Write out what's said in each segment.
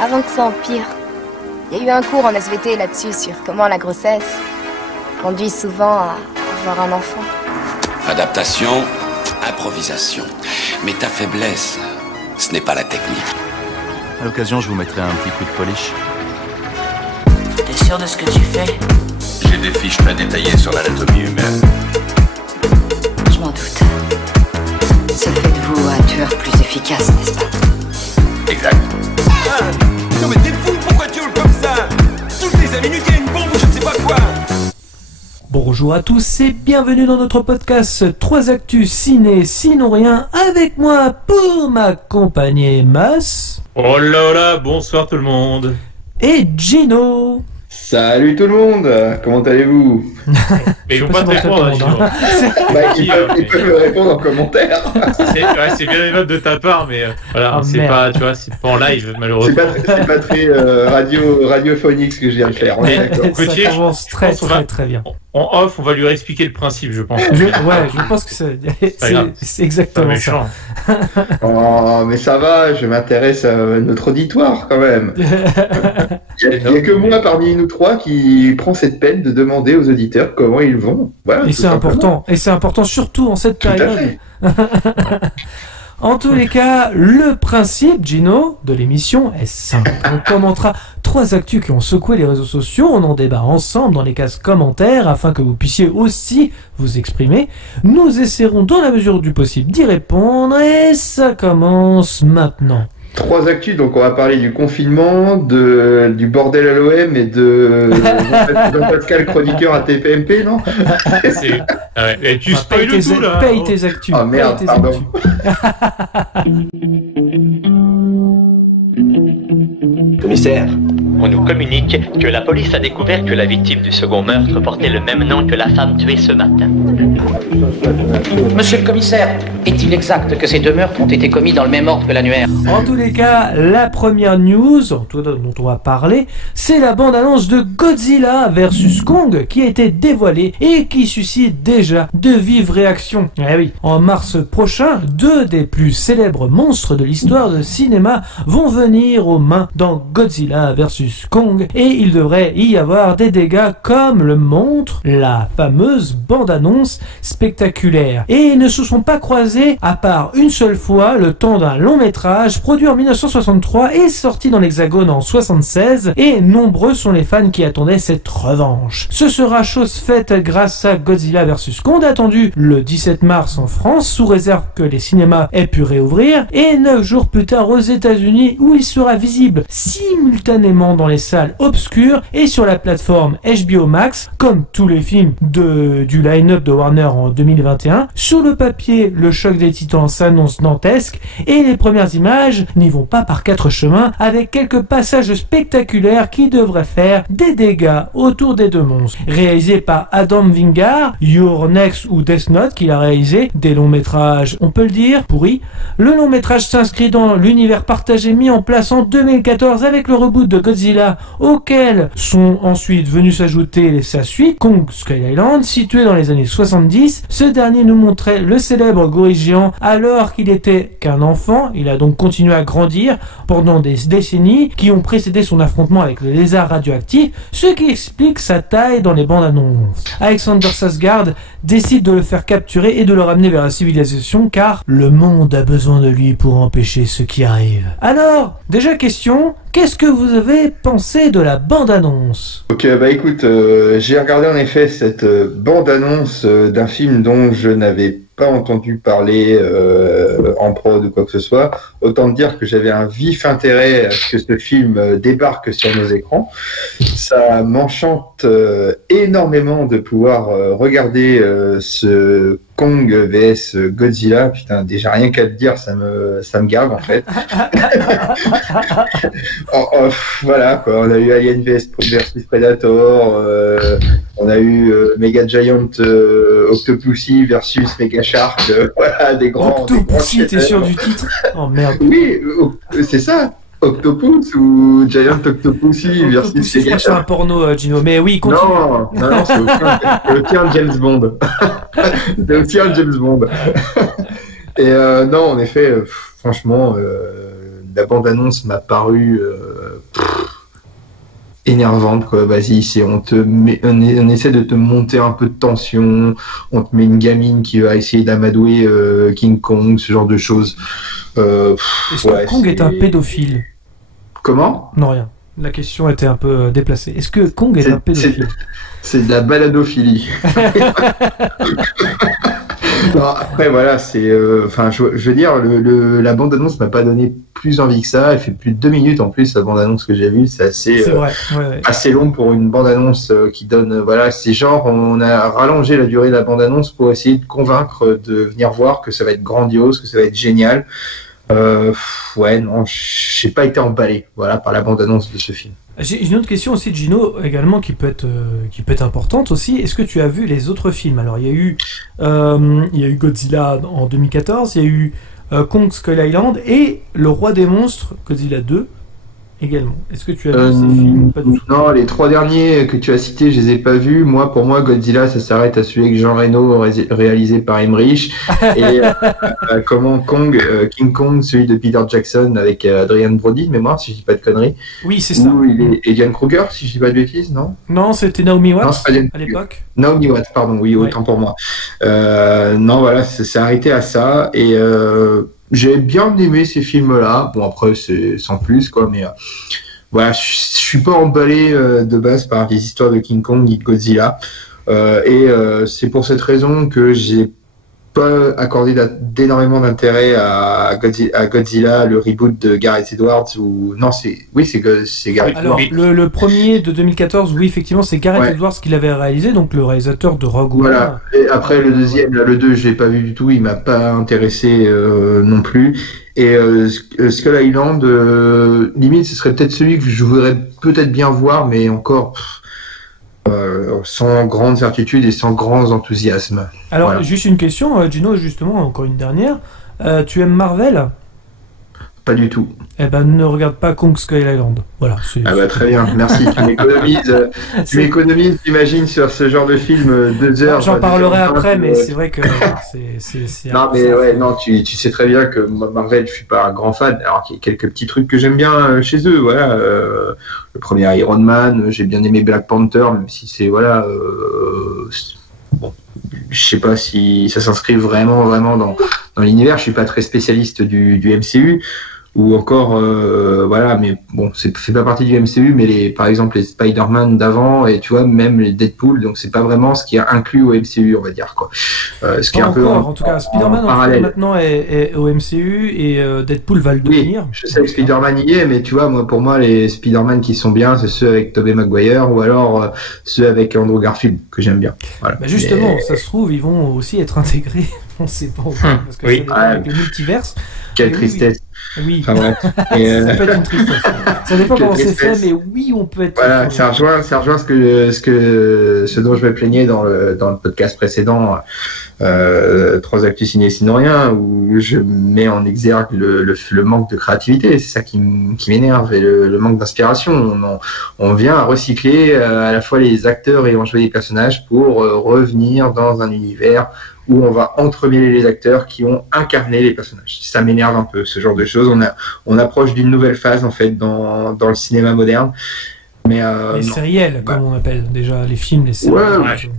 avant que ça empire. Il y a eu un cours en SVT là-dessus sur comment la grossesse conduit souvent à avoir un enfant. Adaptation, improvisation. Mais ta faiblesse, ce n'est pas la technique. À l'occasion, je vous mettrai un petit coup de polish. T'es sûr de ce que tu fais? J'ai des fiches très détaillées sur l'anatomie humaine. Je m'en doute. Ça fait de vous un tueur plus efficace, n'est-ce pas? Exact. Ah, non mais t'es fou, pourquoi tu hurles comme ça? Toutes les 5 minutes, il y a une bombe ou je ne sais pas quoi. Bonjour à tous et bienvenue dans notre podcast 3 actus ciné sinon rien, avec moi pour m'accompagner Mas. Oh là là, bonsoir tout le monde. Et Gino. Salut tout le monde, comment allez-vous? Mais ils vont pas te répondre, Gino. Ils peuvent me répondre en commentaire. C'est bien aimable de ta part, mais voilà, c'est merde. pas, tu vois, c'est pas en live malheureusement. C'est pas très radiophonique ce que je viens de faire. Mais, Ça commence très bien. En off, on va lui réexpliquer le principe, je pense. Je pense que c'est exactement ça. Oh, mais ça va, je m'intéresse à notre auditoire quand même. Il n'y a que moi parmi nous trois qui prend cette peine de demander aux auditeurs comment ils vont. Voilà, Et c'est important. Et c'est important surtout en cette période. En tous les cas, le principe, Gino, de l'émission est simple. On commentera 3 actus qui ont secoué les réseaux sociaux, on en débat ensemble dans les cases commentaires afin que vous puissiez aussi vous exprimer. Nous essaierons dans la mesure du possible d'y répondre et ça commence maintenant. 3 actus, donc on va parler du confinement, du bordel à l'OM et de Jean-Pascal chroniqueur à TPMP, non? Et tu spoil tout là. Paye tes actus. Ah merde, pardon. Commissaire, on nous communique que la police a découvert que la victime du second meurtre portait le même nom que la femme tuée ce matin. Monsieur le commissaire, est-il exact que ces 2 meurtres ont été commis dans le même ordre que l'annuaire? En tous les cas, la première news dont on va parler, c'est la bande-annonce de Godzilla vs Kong qui a été dévoilée et qui suscite déjà de vives réactions. Eh oui, en mars prochain, 2 des plus célèbres monstres de l'histoire de cinéma vont venir aux mains dans Godzilla vs Kong et il devrait y avoir des dégâts comme le montre la fameuse bande-annonce spectaculaire. Et ils ne se sont pas croisés à part une seule fois le temps d'un long métrage produit en 1963 et sorti dans l'Hexagone en 1976 et nombreux sont les fans qui attendaient cette revanche. Ce sera chose faite grâce à Godzilla vs Kong attendu le 17 mars en France sous réserve que les cinémas aient pu réouvrir et 9 jours plus tard aux États-Unis où il sera visible simultanément dans les salles obscures et sur la plateforme HBO Max comme tous les films du line-up de Warner en 2021. Sur le papier, le choc des titans s'annonce dantesque et les premières images n'y vont pas par 4 chemins avec quelques passages spectaculaires qui devraient faire des dégâts autour des 2 monstres. Réalisé par Adam Wingard, Your Next ou Death Note qu'il a réalisé, des longs métrages, on peut le dire, pourris. Le long métrage s'inscrit dans l'univers partagé mis en place en 2014 avec le reboot de Godzilla auquel sont ensuite venus s'ajouter sa suite, Kong Skull Island, situé dans les années 70. Ce dernier nous montrait le célèbre gorille géant alors qu'il était qu'un enfant. Il a donc continué à grandir pendant des décennies qui ont précédé son affrontement avec le lézard radioactif, ce qui explique sa taille dans les bandes annonces. Alexander Skarsgård décide de le faire capturer et de le ramener vers la civilisation car le monde a besoin de lui pour empêcher ce qui arrive. Alors, déjà question, qu'est-ce que vous avez pensé de la bande-annonce? Ok, bah écoute, j'ai regardé en effet cette bande-annonce d'un film dont je n'avais pas entendu parler en prod ou quoi que ce soit. Autant dire que j'avais un vif intérêt à ce que ce film débarque sur nos écrans. Ça m'enchante énormément de pouvoir regarder ce Kong vs Godzilla. Putain, déjà rien qu'à le dire, ça me gave en fait. Voilà quoi, on a eu Alien vs Predator, on a eu Mega Giant Octopussy versus Mega Shark, voilà, des grands... Octopussy, t'es sûr du titre? Oh merde. Oui, c'est ça. Octopus ou Giant Octopussy versus Mega Shark. C'est un porno, Gino, mais oui, continue. Non, c'est aussi un James Bond. C'est aussi un James Bond. Et non, en effet, franchement, la bande-annonce m'a paru énervante, quoi. Vas-y, on essaie de te monter un peu de tension, on te met une gamine qui va essayer d'amadouer King Kong, ce genre de choses. Est-ce que Kong est un pédophile? Comment? Non, rien. La question était un peu déplacée. Est-ce que Kong est un pédophile? C'est de la baladophilie. Non, après voilà, c'est, enfin, je veux dire, la bande-annonce m'a pas donné plus envie que ça. Elle fait plus de 2 minutes en plus. La bande-annonce que j'ai vue, c'est assez, assez long pour une bande-annonce qui donne, voilà, c'est genre, on a rallongé la durée de la bande-annonce pour essayer de convaincre de venir voir que ça va être grandiose, que ça va être génial. Ouais, non, j'ai pas été emballé, voilà, par la bande-annonce de ce film. J'ai une autre question aussi de Gino, également, qui peut être importante aussi. Est-ce que tu as vu les autres films? Alors, il y a eu Godzilla en 2014, il y a eu Kong Skull Island et Le Roi des Monstres, Godzilla 2, également. Est-ce que tu as vu ces films? Pas du tout. Non, les 3 derniers que tu as cités, je les ai pas vus. Moi, pour moi, Godzilla, ça s'arrête à celui avec Jean Reno, réalisé par Emmerich. Et King Kong, celui de Peter Jackson avec Adrian Brody de mémoire, si je dis pas de conneries. Oui, c'est ça. Et Diane Kruger, si je dis pas de bêtises, non? Non, c'était Naomi Watts à l'époque. Naomi Watts, pardon, oui, autant pour moi. Non, voilà, c'est arrêté à ça. Et j'ai bien aimé ces films-là. Bon, après, c'est sans plus, quoi, mais voilà, je suis pas emballé de base par les histoires de King Kong ni de Godzilla. Et c'est pour cette raison que j'ai pas accordé d'énormément d'intérêt à Godzilla, le reboot de Gareth Edwards, ou non, c'est Gareth Alors, Edwards. le premier de 2014, oui, effectivement, c'est Gareth Edwards qui l'avait réalisé, donc le réalisateur de Rogue One. Voilà. Et après, le deuxième, le 2, je l'ai pas vu du tout, il m'a pas intéressé non plus. Et Skull Island, limite, ce serait peut-être celui que je voudrais peut-être bien voir, mais encore sans grande certitude et sans grand enthousiasme. Alors, voilà. Juste une question, Gino, justement, encore une dernière. Tu aimes Marvel? Pas du tout. Eh ben, ne regarde pas Kong Skull Island. Voilà. Ah bah très bien, merci. Tu m'économises, j'imagine, sur ce genre de film 2 heures. J'en parlerai après, mais c'est vrai que c'est non, mais ouais, non, tu sais très bien que Marvel, je suis pas un grand fan. Alors qu'il y a quelques petits trucs que j'aime bien chez eux, voilà. Le premier Iron Man, j'ai bien aimé Black Panther, même si c'est voilà. Bon, je sais pas si ça s'inscrit vraiment dans l'univers. Je suis pas très spécialiste du MCU. Ou encore, voilà, mais bon, c'est fait pas partie du MCU, mais par exemple les Spider-Man d'avant, et tu vois, même les Deadpool, donc c'est pas vraiment ce qui est inclus au MCU, on va dire, quoi. Ce qui est un peu en tout cas, Spider-Man maintenant est au MCU, et Deadpool va le devenir. Oui, je sais que Spider-Man y est, mais tu vois, pour moi, les Spider-Man qui sont bien, c'est ceux avec Tobey Maguire, ou alors ceux avec Andrew Garfield, que j'aime bien. Voilà. Bah justement, ça se trouve, ils vont aussi être intégrés, on sait pas encore, parce que c'est avec le multiverse. Quelle tristesse. Oui, enfin, ouais. Ça peut être une tristesse. Ça dépend comment c'est fait, mais oui, on peut être. Voilà, ça rejoint ce dont je me plaignais dans le podcast précédent, 3 actus ciné sinon rien, où je mets en exergue le manque de créativité. C'est ça qui m'énerve, et le manque d'inspiration. On vient à recycler à la fois les acteurs ayant joué des personnages pour revenir dans un univers où on va entremêler les acteurs qui ont incarné les personnages. Ça m'énerve un peu, ce genre de choses. On approche d'une nouvelle phase, en fait, dans le cinéma moderne. Mais les sériels, comme on appelle déjà les films, les séries.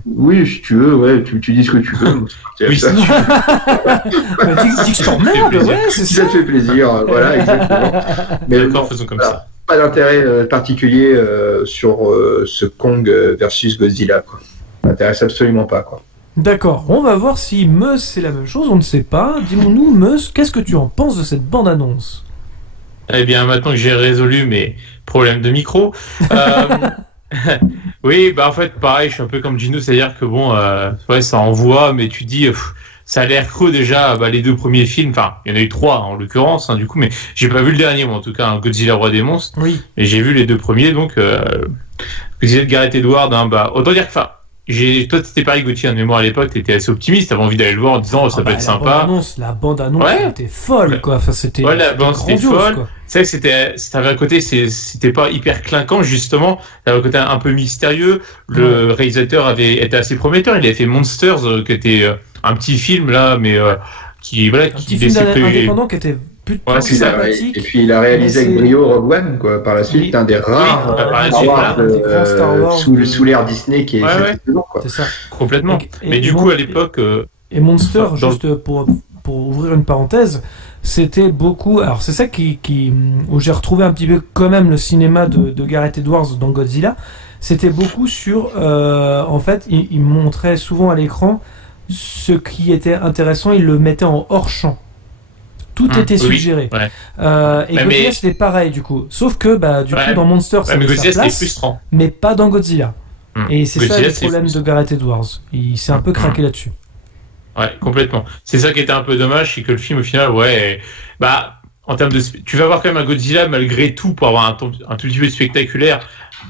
Oui, si tu veux, ouais, tu dis ce que tu veux. Oui, si tu veux. Dis que je t'emmerde, ouais, c'est ça. Ça te fait plaisir, voilà, exactement. Mais d'accord, faisons comme ça. Pas d'intérêt particulier sur ce Kong versus Godzilla, quoi. Ça m'intéresse absolument pas, quoi. D'accord, on va voir si Meus c'est la même chose, on ne sait pas. Dis-nous, Meus, qu'est-ce que tu en penses de cette bande-annonce? Eh bien, maintenant que j'ai résolu mes problèmes de micro, oui, bah en fait, pareil, je suis un peu comme Gino, c'est-à-dire que bon, ouais, ça envoie, mais tu dis, ça a l'air creux déjà, les 2 premiers films, enfin, il y en a eu 3 en l'occurrence, du coup, mais j'ai pas vu le dernier, moi, en tout cas, Godzilla Roi des Monstres, oui. Mais j'ai vu les 2 premiers, donc, Godzilla de Gareth Edwards, autant dire que, toi, t'étais pareil, Gauthier, de mémoire à l'époque, t'étais assez optimiste, t'avais envie d'aller le voir en disant, ça peut être sympa. La bande-annonce, elle était folle, quoi. Enfin, c'était. Ouais, la bande, c'était folle. C'est vrai que t'avais un côté, c'était pas hyper clinquant, justement. T'avais un côté un peu mystérieux. Le réalisateur était assez prometteur. Il avait fait Monsters, qui était un petit film, là, mais, qui petit film indépendant qui était plutôt Ouais, sympathique. et puis il a réalisé avec brio Rogue One, quoi. Par la suite, un des rares Star Wars sous l'ère Disney qui est excellent, quoi. C'est ça. Complètement. Mais du coup, à l'époque... Et Monster, juste pour ouvrir une parenthèse, c'était beaucoup... Alors c'est ça où j'ai retrouvé un petit peu quand même le cinéma de Gareth Edwards dans Godzilla. C'était beaucoup sur... en fait, il montrait souvent à l'écran ce qui était intéressant, il le mettait en hors-champ. Tout était suggéré. Ouais. Et Godzilla, c'était pareil, du coup. Sauf que, du coup, dans Monster, ça avait sa place, frustrant. Mais pas dans Godzilla. Et c'est Godzilla, ça le problème de Gareth Edwards. Il s'est un peu craqué là-dessus. Ouais, complètement. C'est ça qui était un peu dommage, c'est que le film, au final, en termes de... Tu vas voir quand même un Godzilla, malgré tout, pour avoir un tout petit peu de spectaculaire.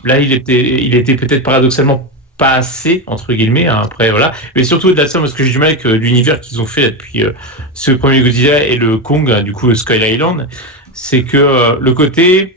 Là, il était peut-être paradoxalement pas assez, entre guillemets, hein, après, voilà. Mais surtout, au-delà de ça, moi, ce que j'ai du mal avec l'univers qu'ils ont fait là, depuis ce premier Godzilla et le Kong, du coup, Skull Island, c'est que le côté...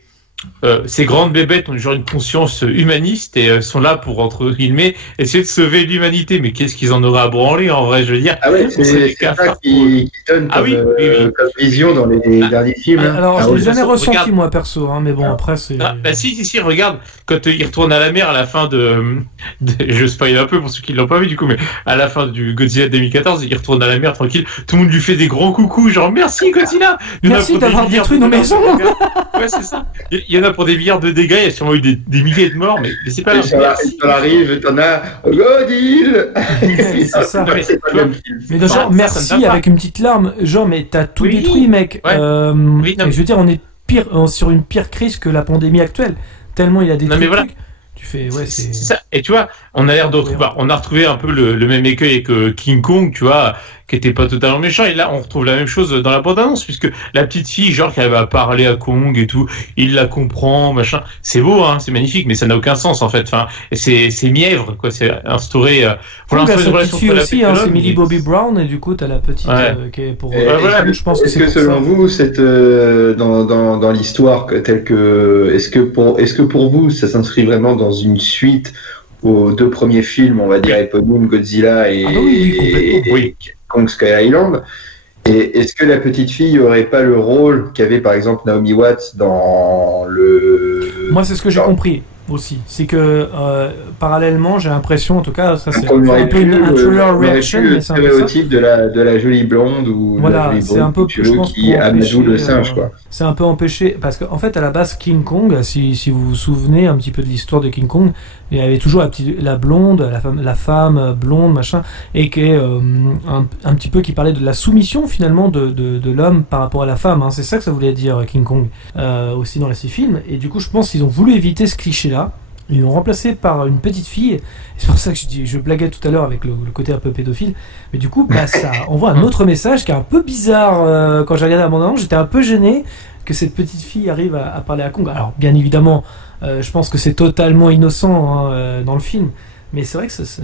ces grandes bébêtes ont genre une conscience humaniste et sont là pour, entre guillemets, essayer de sauver l'humanité. Mais qu'est-ce qu'ils en auraient à branler, en vrai, je veux dire. Ah ouais, c'est ça qui donne comme vision dans les derniers films. Alors, je l'ai jamais ressenti, moi, perso, hein, mais bon, après, c'est... Si, regarde, quand il retourne à la mer à la fin je spoil un peu pour ceux qui l'ont pas vu, du coup, mais à la fin du Godzilla 2014, il retourne à la mer tranquille, tout le monde lui fait des grands coucous, genre, merci Godzilla! Merci d'avoir détruit nos maisons! Ouais, c'est ça. Il y en a pour des milliards de dégâts, il y a sûrement eu des milliers de morts, mais c'est pas grave. T'en arrives, t'en as Godil. C'est ça. Mais genre, merci avec une petite larme, genre, mais t'as tout détruit, mec. Et je veux dire, on est sur une pire crise que la pandémie actuelle, tellement il a détruit le truc. Tu fais, c'est ça. Et tu vois, on a l'air de retrouver, on a retrouvé un peu le même écueil que King Kong, tu vois, qui était pas totalement méchant. Et là, on retrouve la même chose dans la bande-annonce, puisque la petite fille, genre, qui avait à parler à Kong et tout, il la comprend, machin. C'est beau, hein, c'est magnifique, mais ça n'a aucun sens, en fait. Enfin, c'est mièvre, quoi. C'est instauré. Kong a sa petite fille aussi, hein, c'est Millie Bobby Brown, et du coup, t'as la petite qui est pour. Je pense que c'est selon vous, dans l'histoire telle que, est-ce que pour vous, ça s'inscrit vraiment dans une suite aux deux premiers films, on va dire éponymes, Godzilla et Kong Skull Island, et est-ce que la petite fille aurait pas le rôle qu'avait par exemple Naomi Watts dans le... Moi c'est ce que j'ai compris aussi, c'est que parallèlement j'ai l'impression, en tout cas ça c'est un peu un thriller reaction, mais c'est un stéréotype de la jolie blonde ou voilà, c'est un peu qui amadou le singe, quoi. C'est un peu empêché parce qu'en fait à la base King Kong, si vous vous souvenez un petit peu de l'histoire de King Kong, il y avait toujours la blonde, la femme blonde, machin, et qui est un petit peu qui parlait de la soumission finalement de l'homme par rapport à la femme, hein. C'est ça que ça voulait dire King Kong aussi dans les 6 films, et du coup je pense qu'ils ont voulu éviter ce cliché là. Ils l'ont remplacé par une petite fille, et c'est pour ça que je blaguais tout à l'heure avec le côté un peu pédophile, mais du coup ça envoie un autre message qui est un peu bizarre. Quand j'ai regardé la bande-annonce, j'étais un peu gêné que cette petite fille arrive à parler à Kong. Alors bien évidemment je pense que c'est totalement innocent dans le film, mais c'est vrai que ça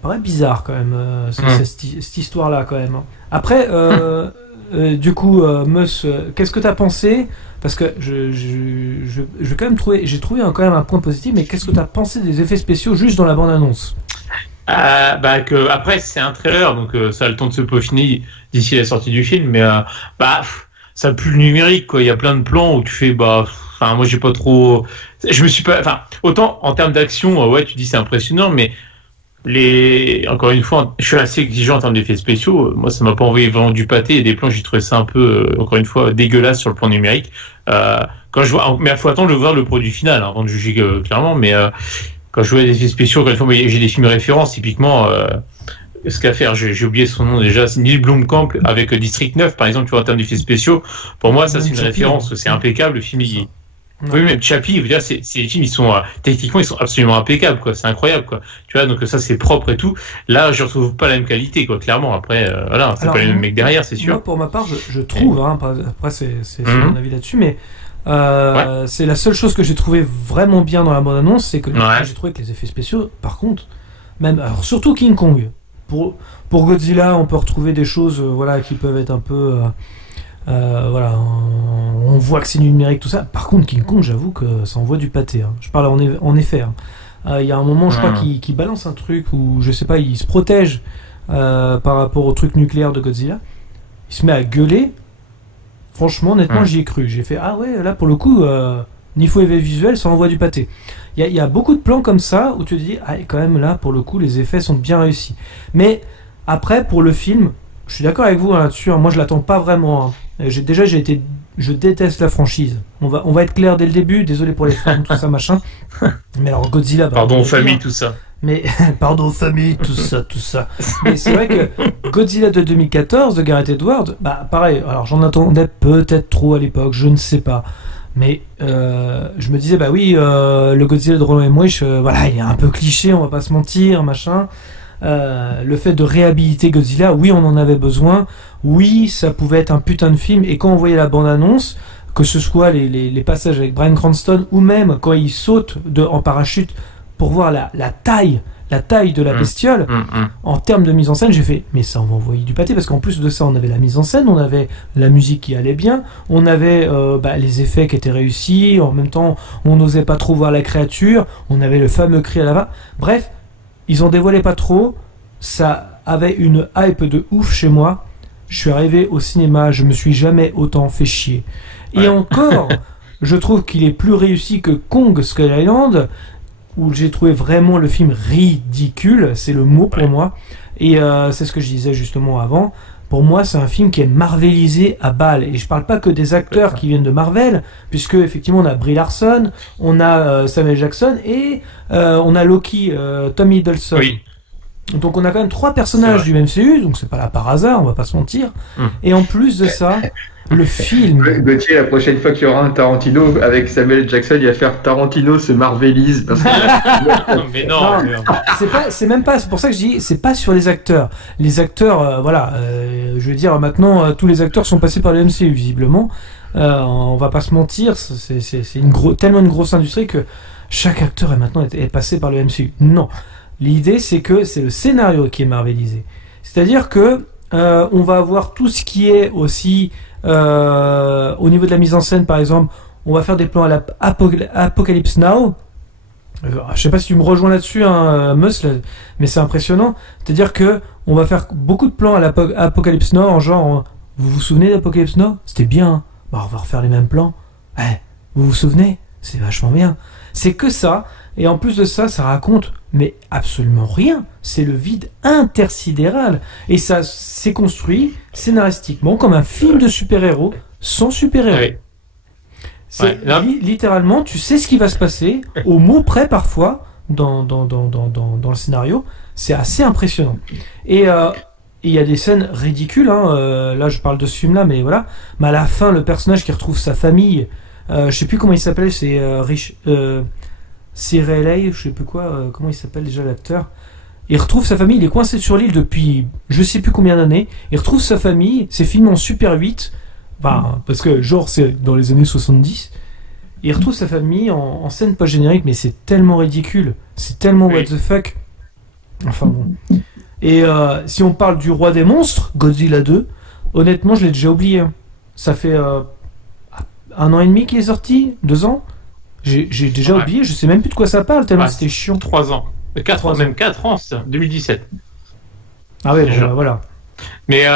paraît bizarre quand même, cette histoire-là quand même. Après, du coup, Meus, qu'est-ce que t'as pensé? Parce que je vais quand même j'ai trouvé quand même un point positif, mais qu'est-ce que t'as pensé des effets spéciaux juste dans la bande-annonce? Après, c'est un trailer, donc ça a le temps de se peaufiner d'ici la sortie du film, mais ça pue le numérique, quoi. Il y a plein de plans où tu fais, moi j'ai pas trop, je me suis pas, autant en termes d'action, tu dis c'est impressionnant, mais encore une fois, je suis assez exigeant en termes d'effets spéciaux. Moi, ça m'a pas envoyé vraiment du pâté, et des plans, j'ai trouvé ça un peu, encore une fois, dégueulasse sur le plan numérique. Quand je vois, mais il faut attendre de voir le produit final, hein, avant de juger clairement, mais quand je vois les effets spéciaux, encore une fois, j'ai des films références, typiquement, ce qu'à faire, j'ai oublié son nom déjà, c'est Neil Blomkamp avec District 9, par exemple, tu vois, en termes d'effets spéciaux. Pour moi, ça, c'est une référence, c'est impeccable, le film, oui, même Chappie, je veux dire, ces films, ils sont techniquement, ils sont absolument impeccables, quoi. C'est incroyable, quoi. Tu vois, donc ça, c'est propre et tout. Là, je retrouve pas la même qualité, quoi. Clairement, après, voilà, c'est pas les mêmes mecs derrière, c'est sûr. Moi, pour ma part, je trouve, après, c'est mon avis là-dessus, mais c'est la seule chose que j'ai trouvé vraiment bien dans la bande-annonce, c'est que j'ai trouvé que les effets spéciaux, par contre, même, alors surtout King Kong. Pour Godzilla, on peut retrouver des choses, qui peuvent être un peu. On voit que c'est numérique, tout ça. Par contre, King Kong, j'avoue que ça envoie du pâté. Hein. Je parle en effet. Il y a un moment, je crois, qu'il balance un truc où, je sais pas, il se protège par rapport au truc nucléaire de Godzilla. Il se met à gueuler. Franchement, honnêtement, j'y ai cru. J'ai fait, ah ouais, là, pour le coup, niveau effet visuel, ça envoie du pâté. Il y a beaucoup de plans comme ça où tu te dis, ah, quand même, là, pour le coup, les effets sont bien réussis. Mais après, pour le film, je suis d'accord avec vous là-dessus. Moi, je l'attends pas vraiment. Je déteste la franchise. On va être clair dès le début. Désolé pour les fans, tout ça, machin. Mais alors, Godzilla... Pardon, famille, tout ça. Mais pardon famille, tout ça. Mais c'est vrai que Godzilla de 2014 de Gareth Edwards, bah pareil. Alors j'en attendais peut-être trop à l'époque, je ne sais pas. Mais je me disais bah oui, le Godzilla de Roland Emmerich, voilà, il est un peu cliché, on va pas se mentir, machin. Le fait de réhabiliter Godzilla, oui, on en avait besoin. Oui, ça pouvait être un putain de film. Et quand on voyait la bande-annonce, que ce soit les passages avec Bryan Cranston ou même quand il saute en parachute pour voir la taille de la bestiole, en termes de mise en scène, j'ai fait, mais ça on va envoyer du pâté, parce qu'en plus de ça, on avait la mise en scène, on avait la musique qui allait bien, on avait les effets qui étaient réussis, en même temps, on n'osait pas trop voir la créature, on avait le fameux cri à la va. Bref, ils en dévoilaient pas trop, ça avait une hype de ouf chez moi. Je suis arrivé au cinéma, je me suis jamais autant fait chier. Et encore, je trouve qu'il est plus réussi que Kong Skull Island, où j'ai trouvé vraiment le film ridicule, c'est le mot pour moi, et c'est ce que je disais justement avant. Pour moi, c'est un film qui est marvelisé à balle, et je parle pas que des acteurs qui viennent de Marvel, puisque effectivement on a Brie Larson, on a Samuel Jackson, et on a Loki, Tom Hiddleston. Oui. Donc on a quand même 3 personnages du MCU, donc c'est pas là par hasard, on va pas se mentir. Et en plus de ça, le film... Gauthier, la prochaine fois qu'il y aura un Tarantino avec Samuel Jackson, il va faire Tarantino se marvelise. Parce que... mais non. C'est même pas, c'est pour ça que je dis, c'est pas sur les acteurs. Les acteurs, je veux dire, maintenant, tous les acteurs sont passés par le MCU, visiblement. On va pas se mentir, c'est tellement une grosse industrie que chaque acteur est passé par le MCU. Non. L'idée, c'est que c'est le scénario qui est marvelisé. C'est-à-dire que on va avoir tout ce qui est aussi au niveau de la mise en scène, par exemple, on va faire des plans à la Apocalypse Now. Je sais pas si tu me rejoins là-dessus, hein, Mus, mais c'est impressionnant. C'est-à-dire que on va faire beaucoup de plans à l'Apocalypse Now, en genre, vous vous souvenez d'Apocalypse Now? C'était bien. Hein. Bah, on va refaire les mêmes plans. Vous vous souvenez? C'est vachement bien. C'est que ça. Et en plus de ça, ça raconte, mais absolument rien. C'est le vide intersidéral. Et ça s'est construit scénaristiquement comme un film de super-héros sans super-héros. Oui. C'est littéralement, tu sais ce qui va se passer, au mot près parfois, dans le scénario. C'est assez impressionnant. Et il y a des scènes ridicules. Hein. Là, je parle de ce film-là, mais voilà. Mais à la fin, le personnage qui retrouve sa famille, je sais plus comment il s'appelle, c'est Riley, je sais plus quoi, comment il s'appelle déjà l'acteur. Il retrouve sa famille, il est coincé sur l'île depuis je sais plus combien d'années. Il retrouve sa famille, c'est filmé en Super 8, parce que genre c'est dans les années 70. Il retrouve sa famille en scène pas générique, mais c'est tellement ridicule, c'est tellement what the fuck. Enfin bon. Et si on parle du roi des monstres, Godzilla 2, honnêtement je l'ai déjà oublié. Ça fait 1 an et demi qu'il est sorti, 2 ans. J'ai déjà oublié, je sais même plus de quoi ça parle, tellement c'était chiant. 3 ans. 4 ans, même 4 ans, c'est 2017. Ah ouais, bon, voilà. Mais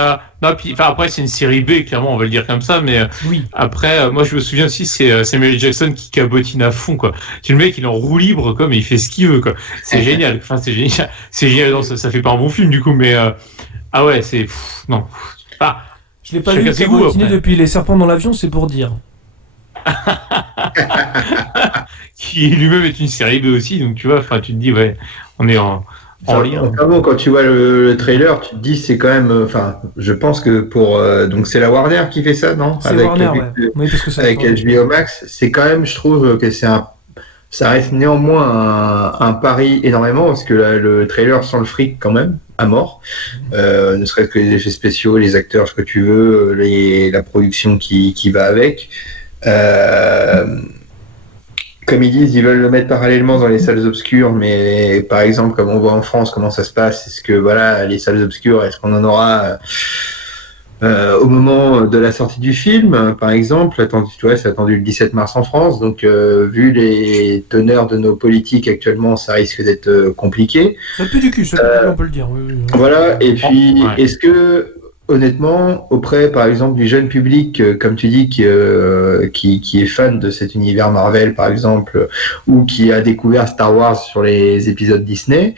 non, puis, après, c'est une série B, clairement, on va le dire comme ça, mais oui. Après, moi je me souviens aussi, c'est Samuel Jackson qui cabotine à fond, quoi. Le mec, il est en roue libre, quoi, mais il fait ce qu'il veut, quoi. C'est génial. Enfin, c'est génial. C'est génial, non, ça fait pas un bon film, du coup, mais ah ouais, c'est. Non. Je l'ai pas vu cabotiner depuis Les Serpents dans l'avion, c'est pour dire. Qui lui-même est une série B aussi, donc tu vois, enfin tu te dis ouais, on est en lien. Bon, quand tu vois le trailer, tu te dis c'est quand même, je pense que pour donc c'est la Warner qui fait ça, non? C'est Warner, ouais. Oui, parce que ça avec HBO Max, c'est quand même, je trouve que ça reste néanmoins un pari énormément parce que le trailer sent le fric quand même à mort, ne serait-ce que les effets spéciaux, les acteurs, ce que tu veux, la production qui va avec. Comme ils disent, ils veulent le mettre parallèlement dans les salles obscures, mais par exemple, comme on voit en France, comment ça se passe, est-ce que voilà, les salles obscures, est-ce qu'on en aura au moment de la sortie du film, par exemple, c'est attendu le 17 mars en France, donc vu les teneurs de nos politiques actuellement, ça risque d'être compliqué. Ça pue du cul, ça on peut le dire. Oui. Voilà, et puis est-ce que honnêtement, auprès, par exemple, du jeune public, comme tu dis, qui est fan de cet univers Marvel, par exemple, ou qui a découvert Star Wars sur les épisodes Disney,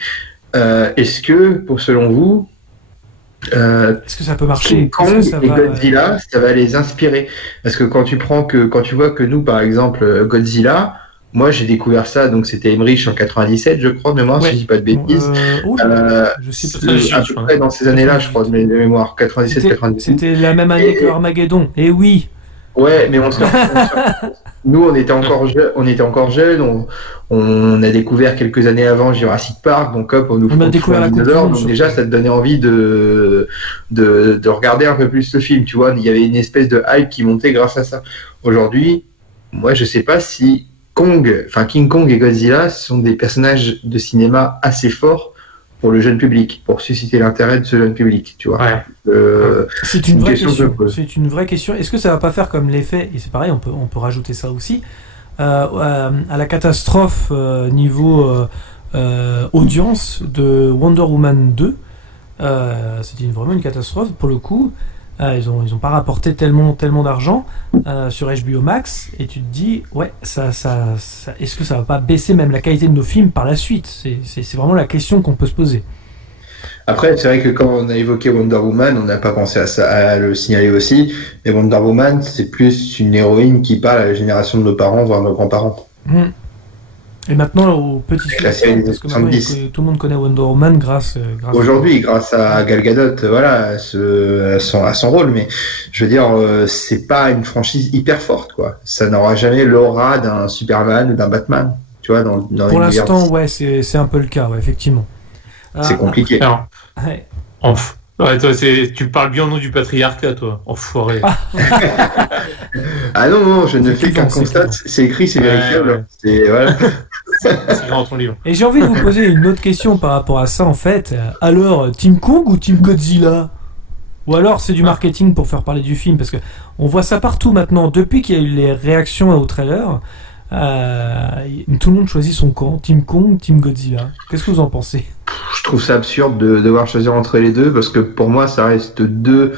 est-ce que, selon vous, est-ce que ça peut marcher? King Kong et Godzilla, ça va les inspirer? Parce que quand tu vois que nous, par exemple, Godzilla, moi j'ai découvert ça, donc c'était Emmerich en 97, je crois, de mémoire, si je dis pas de bêtises. Je sais à peu près dans ces années-là, je crois, de mémoire, 97-98. C'était la même année que Armageddon, et oui. Ouais, mais nous, on était encore jeunes, on a découvert quelques années avant Jurassic Park, donc hop, on a découvert la dinosaure, donc déjà, ça te donnait envie de regarder un peu plus le film, tu vois. Il y avait une espèce de hype qui montait grâce à ça. Aujourd'hui, moi, je sais pas si King Kong et Godzilla sont des personnages de cinéma assez forts pour le jeune public, pour susciter l'intérêt de ce jeune public, tu vois. Ouais. C'est une vraie question. C'est une vraie question. Est-ce que ça va pas faire comme l'effet, et c'est pareil, on peut rajouter ça aussi, à la catastrophe niveau audience de Wonder Woman 2. C'était vraiment une catastrophe pour le coup. Ils ont pas rapporté tellement d'argent sur HBO Max, et tu te dis ouais, ça est-ce que ça va pas baisser même la qualité de nos films par la suite? C'est vraiment la question qu'on peut se poser. Après, c'est vrai que quand on a évoqué Wonder Woman, on n'a pas pensé à le signaler aussi, mais Wonder Woman, c'est plus une héroïne qui parle à la génération de nos parents, voire nos grands-parents. Et maintenant aux petits films, parce que maintenant, tout le monde connaît Wonder Woman grâce aujourd'hui, grâce à Gal Gadot, voilà, à son rôle, mais je veux dire, c'est pas une franchise hyper forte, quoi. Ça n'aura jamais l'aura d'un Superman ou d'un Batman, tu vois, dans pour l'instant, ouais, c'est un peu le cas, ouais, effectivement. C'est compliqué. Alors, ouais. Ouais, toi, tu parles bien au nom du patriarcat, toi, enfoiré. Ah non, je ne fais qu'un constat, c'est écrit, c'est vérifiable. C'est voilà. C'est dans ton livre. Et j'ai envie de vous poser une autre question par rapport à ça, en fait. Alors, Team Kong ou Team Godzilla? Ou alors c'est du marketing pour faire parler du film? Parce que on voit ça partout maintenant. Depuis qu'il y a eu les réactions au trailer, tout le monde choisit son camp. Team Kong, Team Godzilla. Qu'est-ce que vous en pensez? Je trouve ça absurde de devoir choisir entre les deux, parce que pour moi ça reste deux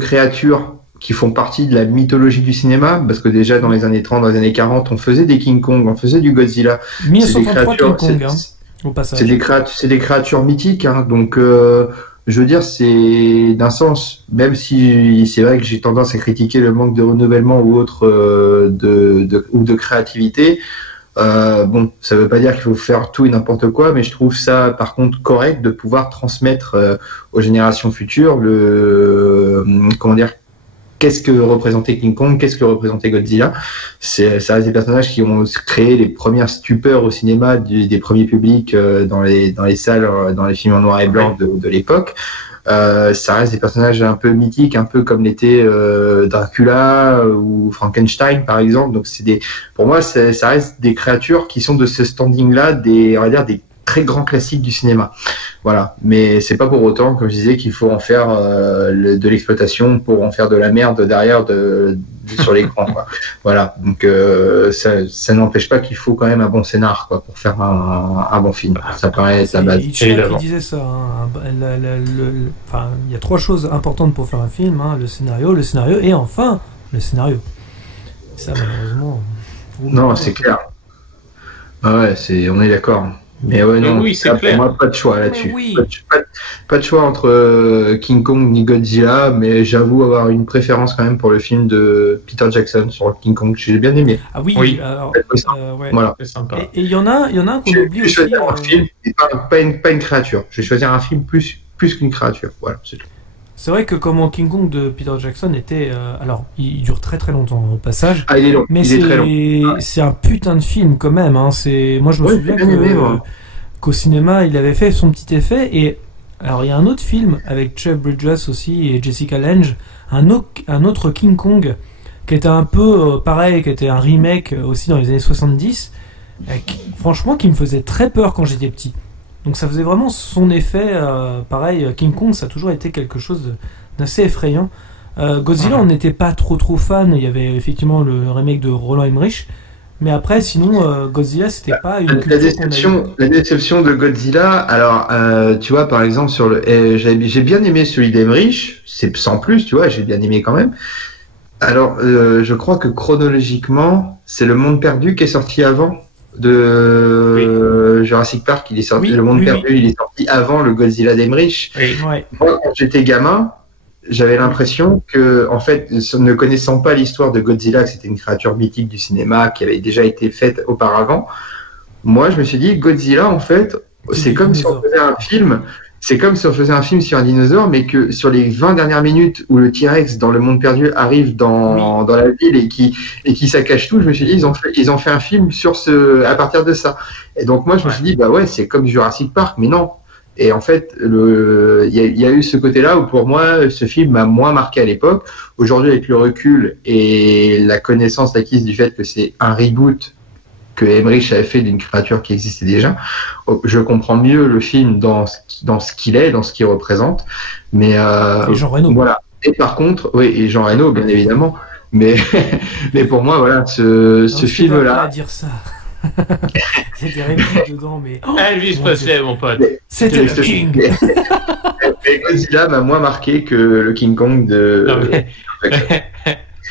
créatures qui font partie de la mythologie du cinéma, parce que déjà dans les années 30, dans les années 40, on faisait des King Kong, on faisait du Godzilla. 1933 King Kong, au passage. C'est des créatures mythiques, hein, donc je veux dire, c'est d'un sens, même si c'est vrai que j'ai tendance à critiquer le manque de renouvellement ou autre ou de créativité. Bon, ça veut pas dire qu'il faut faire tout et n'importe quoi, mais je trouve ça par contre correct de pouvoir transmettre aux générations futures qu'est-ce que représentait King Kong, qu'est-ce que représentait Godzilla. Ça reste des personnages qui ont créé les premières stupeurs au cinéma des premiers publics dans les salles, dans les films en noir et blanc de l'époque. Ça reste des personnages un peu mythiques, un peu comme l'était Dracula ou Frankenstein par exemple. Donc pour moi, ça reste des créatures qui sont de ce standing-là, on va dire des très grands classiques du cinéma. Voilà. Mais c'est pas pour autant, comme je disais, qu'il faut en faire de l'exploitation pour en faire de la merde derrière sur l'écran, quoi. Voilà. Donc ça n'empêche pas qu'il faut quand même un bon scénar, quoi, pour faire un bon film. Ça paraît être la base. Hitchcock qui disait ça. Enfin, il y a 3 choses importantes pour faire un film, hein, le scénario et enfin le scénario. Ça, malheureusement. Non, c'est clair. Ah ouais, on est d'accord. Mais ouais, non, oui, c'est clair. Moi, pas de choix là-dessus. Oui. Pas de choix entre King Kong ni Godzilla, mais j'avoue avoir une préférence quand même pour le film de Peter Jackson sur King Kong. J'ai bien aimé. Ah oui. Alors, ouais. Voilà. C'est sympa. Et il y en a qu'on oublie aussi. Je vais choisir un film, et pas une créature. Je vais choisir un film plus qu'une créature. Voilà, c'est tout. C'est vrai que comment King Kong de Peter Jackson était... alors, il dure très très longtemps au passage. Ah, il est long. Mais il est très long. C'est un putain de film quand même. Hein. Moi, je me souviens qu'au cinéma, il avait fait son petit effet. Et alors, il y a un autre film avec Jeff Bridges aussi et Jessica Lange, un autre King Kong qui était un peu pareil, qui était un remake aussi dans les années 70. Franchement, qui me faisait très peur quand j'étais petit. Donc ça faisait vraiment son effet, pareil, King Kong, ça a toujours été quelque chose d'assez effrayant. Godzilla, on n'était pas trop fan, il y avait effectivement le remake de Roland Emmerich, Mais après, sinon, Godzilla, c'était pas une culture la déception de Godzilla. Alors, tu vois, par exemple, j'ai bien aimé celui d'Emmerich. C'est sans plus, tu vois, j'ai bien aimé quand même. Alors, je crois que chronologiquement, c'est Le Monde Perdu qui est sorti avant de Jurassic Park. Il est sorti. Le Monde Perdu, il est sorti avant le Godzilla d'Emmerich. Ouais. Moi, quand j'étais gamin, j'avais l'impression que, en fait, ne connaissant pas l'histoire de Godzilla, que c'était une créature mythique du cinéma qui avait déjà été faite auparavant, moi, je me suis dit, Godzilla, en fait, c'est comme si on faisait un film. C'est comme si on faisait un film sur un dinosaure, mais que sur les 20 dernières minutes où le T-Rex dans Le Monde Perdu arrive dans la ville et qui saccage tout, je me suis dit, ils ont fait un film à partir de ça. Et donc, moi, je me suis dit, bah ouais, c'est comme Jurassic Park, mais non. Et en fait, il y a eu ce côté-là où pour moi, ce film m'a moins marqué à l'époque. Aujourd'hui, avec le recul et la connaissance acquise du fait que c'est un reboot que Emmerich avait fait d'une créature qui existait déjà, je comprends mieux le film dans ce qu'il est, dans ce qu'il représente. Mais et Jean Reno. Voilà. Et par contre, oui, et Jean Reno, bien évidemment. Mais pour moi, voilà, ce film-là. Pas dire ça. Il y a des répliques dedans, mais. Elvis Presley, mon pote. C'était le King. Mais Godzilla m'a moins marqué que le King Kong de. Non, mais...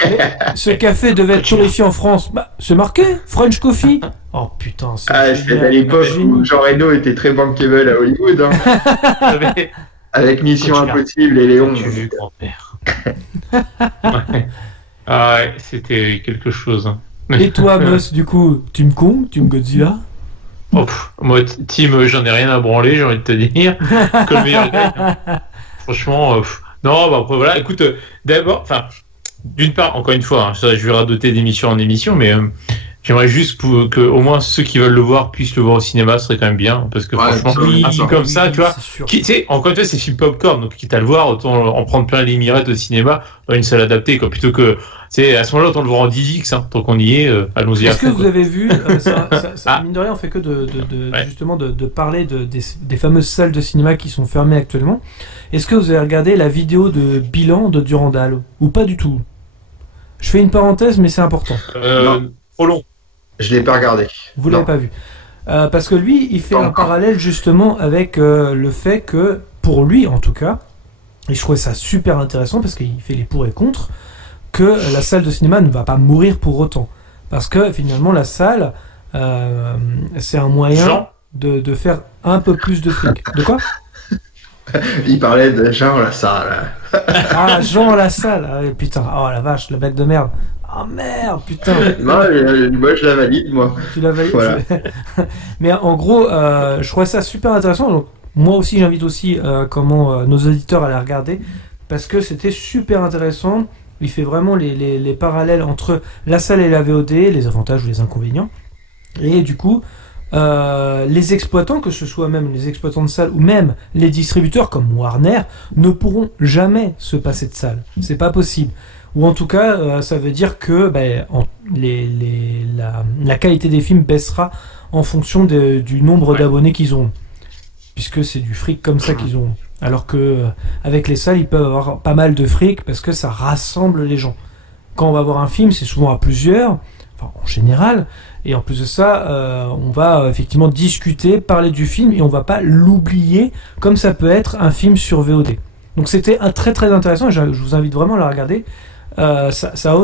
Mais ce café devait être torréfié en France. Bah, c'est marqué French Coffee. Oh putain, c'était à l'époque où Jean Reno était très bankable à Hollywood. Hein. Avec Mission Impossible et Léon. Tu vu, grand-père. Ouais. Ah ouais, c'était quelque chose. Hein. Et toi, Moss, du coup, Team Kong, Team Godzilla? Moi, Team, j'en ai rien à branler, j'ai envie de te dire. Que le meilleur gagne. Franchement, non, bah après, voilà, écoute, d'abord, enfin, d'une part, encore une fois, hein, je vais radoter d'émission en émission, mais j'aimerais juste que au moins ceux qui veulent le voir puissent le voir au cinéma, ce serait quand même bien, parce que franchement, un film comme ça, tu vois, tu sais, encore une fois, c'est film popcorn, donc quitte à le voir, autant en prendre plein les mirettes au cinéma dans une salle adaptée, quoi, plutôt que, c'est à ce moment-là, autant le voir en 10X, hein, tant qu'on y est, allons-y. Est-ce que vous avez vu, mine de rien, on fait que justement de parler des fameuses salles de cinéma qui sont fermées actuellement. Est-ce que vous avez regardé la vidéo de bilan de Durandal ou pas du tout? Je fais une parenthèse, mais c'est important. Trop long. Je l'ai pas regardé. Vous l'avez pas vu. Parce que lui, il fait un parallèle justement avec le fait que, pour lui en tout cas, et je trouvais ça super intéressant parce qu'il fait les pour et contre, que la salle de cinéma ne va pas mourir pour autant. Parce que finalement, la salle, c'est un moyen de faire un peu plus de fric. De quoi? Il parlait de Jean Lassalle. Ah, Jean Lassalle. Ah, putain, oh la vache, le bec de merde. Ah merde, putain. Non, moi je la valide, moi. Tu la valides. Voilà. Mais en gros, je trouvais ça super intéressant. Donc, moi aussi, j'invite aussi nos auditeurs à la regarder parce que c'était super intéressant. Il fait vraiment les parallèles entre la salle et la VOD, les avantages ou les inconvénients. Et du coup, les exploitants, que ce soit même les exploitants de salles ou même les distributeurs comme Warner, ne pourront jamais se passer de salle. C'est pas possible. Ou en tout cas, ça veut dire que la qualité des films baissera en fonction du nombre d'abonnés qu'ils ont. Puisque c'est du fric comme ça qu'ils ont. Alors que avec les salles, ils peuvent avoir pas mal de fric parce que ça rassemble les gens. Quand on va voir un film, c'est souvent à plusieurs, enfin en général. Et en plus de ça, on va effectivement discuter, parler du film et on va pas l'oublier comme ça peut être un film sur VOD. Donc c'était très très intéressant et je vous invite vraiment à la regarder. Ça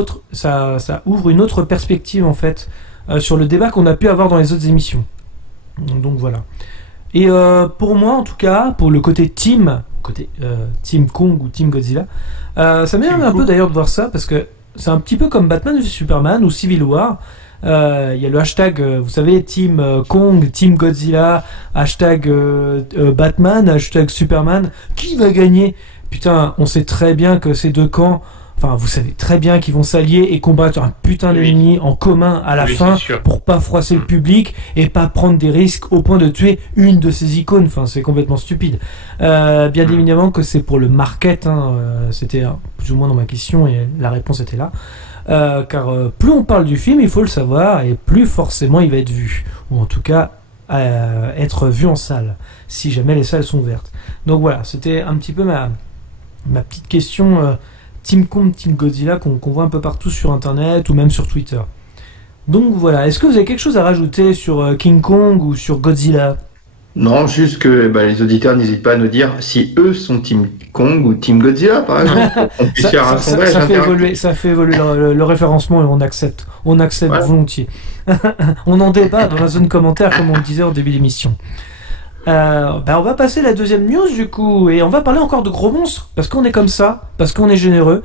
ouvre une autre perspective en fait sur le débat qu'on a pu avoir dans les autres émissions. Donc voilà. Et pour moi en tout cas, pour le côté Team Kong ou Team Godzilla, ça m'énerve un peu d'ailleurs de voir ça parce que c'est un petit peu comme Batman vs Superman ou Civil War. Il y a le hashtag, vous savez, Team Kong, Team Godzilla, hashtag Batman, hashtag Superman. Qui va gagner? Putain, on sait très bien que ces deux camps, enfin, vous savez très bien qu'ils vont s'allier et combattre un putain d'ennemi en commun à la fin pour pas froisser le public et pas prendre des risques au point de tuer une de ces icônes. Enfin, c'est complètement stupide. Bien évidemment que c'est pour le market, hein, c'était plus ou moins dans ma question et la réponse était là. Car plus on parle du film, il faut le savoir, et plus forcément il va être vu, ou en tout cas être vu en salle, si jamais les salles sont ouvertes. Donc voilà, c'était un petit peu ma petite question Team Kong, Team Godzilla qu'on voit un peu partout sur internet ou même sur Twitter. Donc voilà, est-ce que vous avez quelque chose à rajouter sur King Kong ou sur Godzilla? Non, juste que les auditeurs n'hésitent pas à nous dire si eux sont Team Kong ou Team Godzilla, par exemple. On puisse faire un sondage ça fait évoluer le référencement et on accepte Voilà. volontiers. On en débat dans la zone commentaire comme on le disait au début d'émission. On va passer à la deuxième news du coup et on va parler encore de gros monstres parce qu'on est comme ça, parce qu'on est généreux.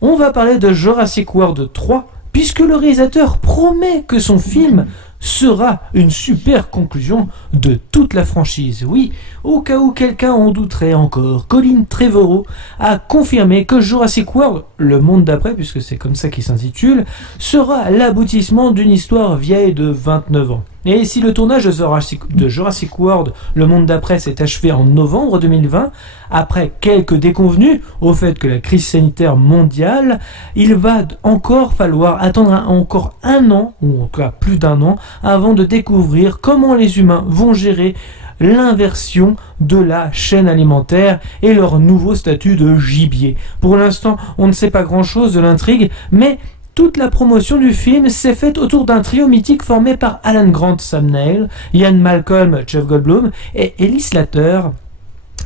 On va parler de Jurassic World 3 puisque le réalisateur promet que son film sera une super conclusion de toute la franchise. Oui, au cas où quelqu'un en douterait encore, Colin Trevorrow a confirmé que Jurassic World, le monde d'après, puisque c'est comme ça qu'il s'intitule, sera l'aboutissement d'une histoire vieille de 29 ans. Et si le tournage de Jurassic World, le monde d'après, s'est achevé en novembre 2020, après quelques déconvenues au fait que la crise sanitaire mondiale, il va encore falloir attendre encore un an, ou en tout cas plus d'un an, avant de découvrir comment les humains vont gérer l'inversion de la chaîne alimentaire et leur nouveau statut de gibier. Pour l'instant, on ne sait pas grand-chose de l'intrigue, mais toute la promotion du film s'est faite autour d'un trio mythique formé par Alan Grant, Sam Neill, Ian Malcolm, Jeff Goldblum et Ellie Slater.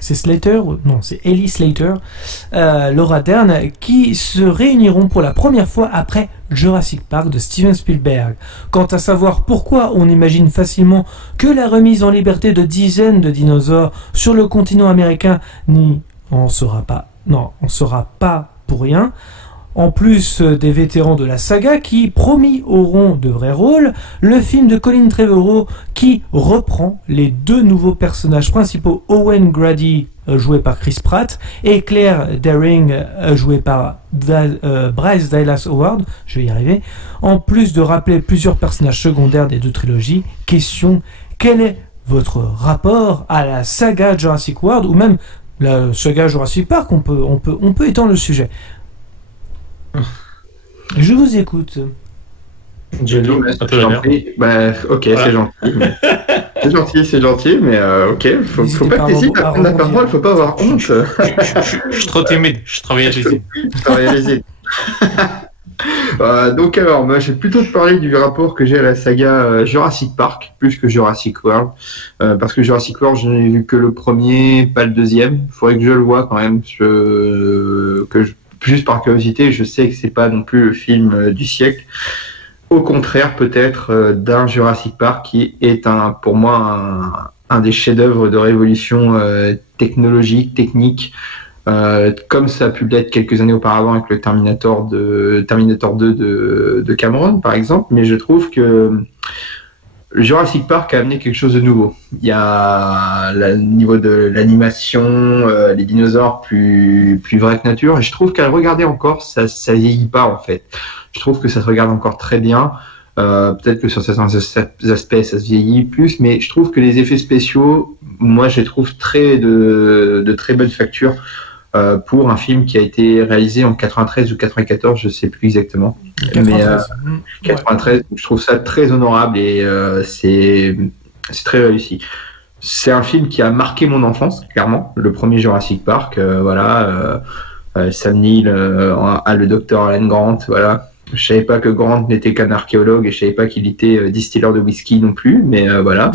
C'est Slater? Non, c'est Ellie Slater, Laura Dern, qui se réuniront pour la première fois après Jurassic Park de Steven Spielberg. Quant à savoir pourquoi, on imagine facilement que la remise en liberté de dizaines de dinosaures sur le continent américain on sera pas pour rien. En plus des vétérans de la saga qui, promis, auront de vrais rôles, le film de Colin Trevorrow qui reprend les deux nouveaux personnages principaux, Owen Grady, joué par Chris Pratt, et Claire Daring, jouée par Bryce Dallas Howard, je vais y arriver, en plus de rappeler plusieurs personnages secondaires des deux trilogies. Question, quel est votre rapport à la saga Jurassic World, ou même la saga Jurassic Park? On peut étendre le sujet. Je vous écoute. Johnny, ok, voilà. C'est gentil, mais ok, faut pas que t'hésites à prendre la parole, faut pas avoir honte. Je suis trop timide, je travaille à l'hésite. Donc alors, moi j'ai plutôt te parler du rapport que j'ai à la saga Jurassic Park, plus que Jurassic World, parce que Jurassic World, je n'ai vu que le premier, pas le deuxième. Il faudrait que je le voie quand même, juste par curiosité. Je sais que c'est pas non plus le film du siècle. Au contraire, peut-être d'un Jurassic Park qui est pour moi un des chefs-d'œuvre de révolution technologique, technique, comme ça a pu l'être quelques années auparavant avec le Terminator 2 de Cameron, par exemple. Mais je trouve que Jurassic Park a amené quelque chose de nouveau. Il y a le niveau de l'animation, les dinosaures plus vrais que nature. Et je trouve qu'à le regarder encore, ça vieillit pas en fait. Je trouve que ça se regarde encore très bien. Peut-être que sur certains aspects, ça se vieillit plus, mais je trouve que les effets spéciaux, moi, je les trouve de très bonne facture pour un film qui a été réalisé en 93 ou 94, je sais plus exactement. 93. Mais 93, je trouve ça très honorable et c'est très réussi. C'est un film qui a marqué mon enfance, clairement. Le premier Jurassic Park, Sam Neill, le docteur Alan Grant, voilà. Je savais pas que Grant n'était qu'un archéologue et je savais pas qu'il était distilleur de whisky non plus, mais voilà.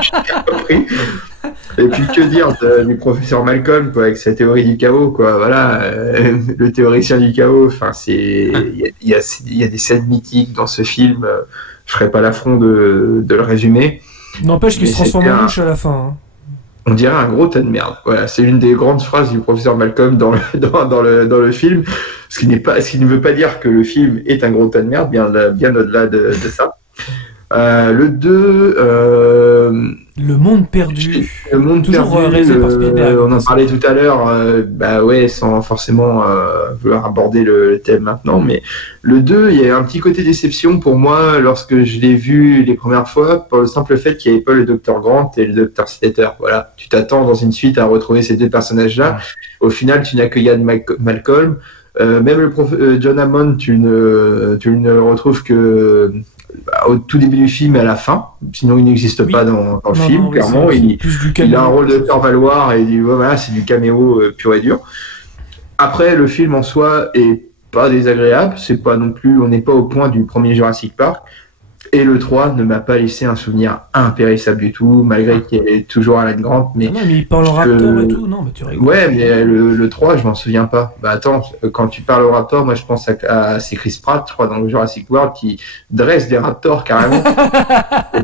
J'ai compris. Et puis que dire du professeur Malcolm, quoi, avec sa théorie du chaos, quoi. Voilà, le théoricien du chaos. Enfin, il y a des scènes mythiques dans ce film. Je ferai pas l'affront de le résumer. N'empêche qu'il se transforme en mouche à la fin. Hein. On dirait un gros tas de merde. Voilà, c'est une des grandes phrases du professeur Malcolm dans le film, ce qui ne veut pas dire que le film est un gros tas de merde, bien au-delà de ça. Le 2... Le monde perdu. Le monde toujours perdu, réalisé par Spielberg. on en parlait tout à l'heure, sans forcément vouloir aborder le thème maintenant, mais le 2, il y a un petit côté déception pour moi lorsque je l'ai vu les premières fois, pour le simple fait qu'il n'y avait pas le Dr Grant et le Dr Slater. Voilà, tu t'attends dans une suite à retrouver ces deux personnages-là. Au final, tu n'as que Ian Malcolm. Même le prof John Hammond, tu ne retrouves que au tout début du film et à la fin, sinon il n'existe pas dans le film, clairement. Il a un rôle de faire-valoir et voilà, c'est du caméo pur et dur. Après, le film en soi est pas désagréable, c'est pas non plus, on n'est pas au point du premier Jurassic Park. Et le 3 ne m'a pas laissé un souvenir impérissable du tout, malgré qu'il est toujours à la grande. Mais non, mais il parle au Raptor et tout, non, mais tu rigoles. Ouais, mais le 3, je m'en souviens pas. Bah attends, quand tu parles au Raptor, moi je pense c'est Chris Pratt, je crois, dans Jurassic World, qui dresse des Raptors carrément.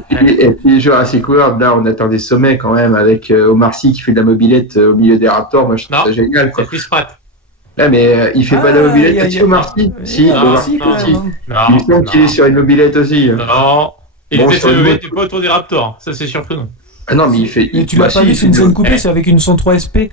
et puis Jurassic World, là, on atteint des sommets quand même, avec Omar Sy qui fait de la mobilette au milieu des Raptors. Moi je trouve ça génial, quoi. C'est Chris Pratt. Là, mais il fait pas de la mobilette, si Omar Sy. Si, Omar Sy. Il me semble qu'il est sur une mobilette aussi. Non, il était sur une mobilette, pas autour des Raptors, ça c'est sûr que non. Ah non, mais il fait. Mais tu l'as pas vu, c'est une scène coupée, c'est avec une 103 SP.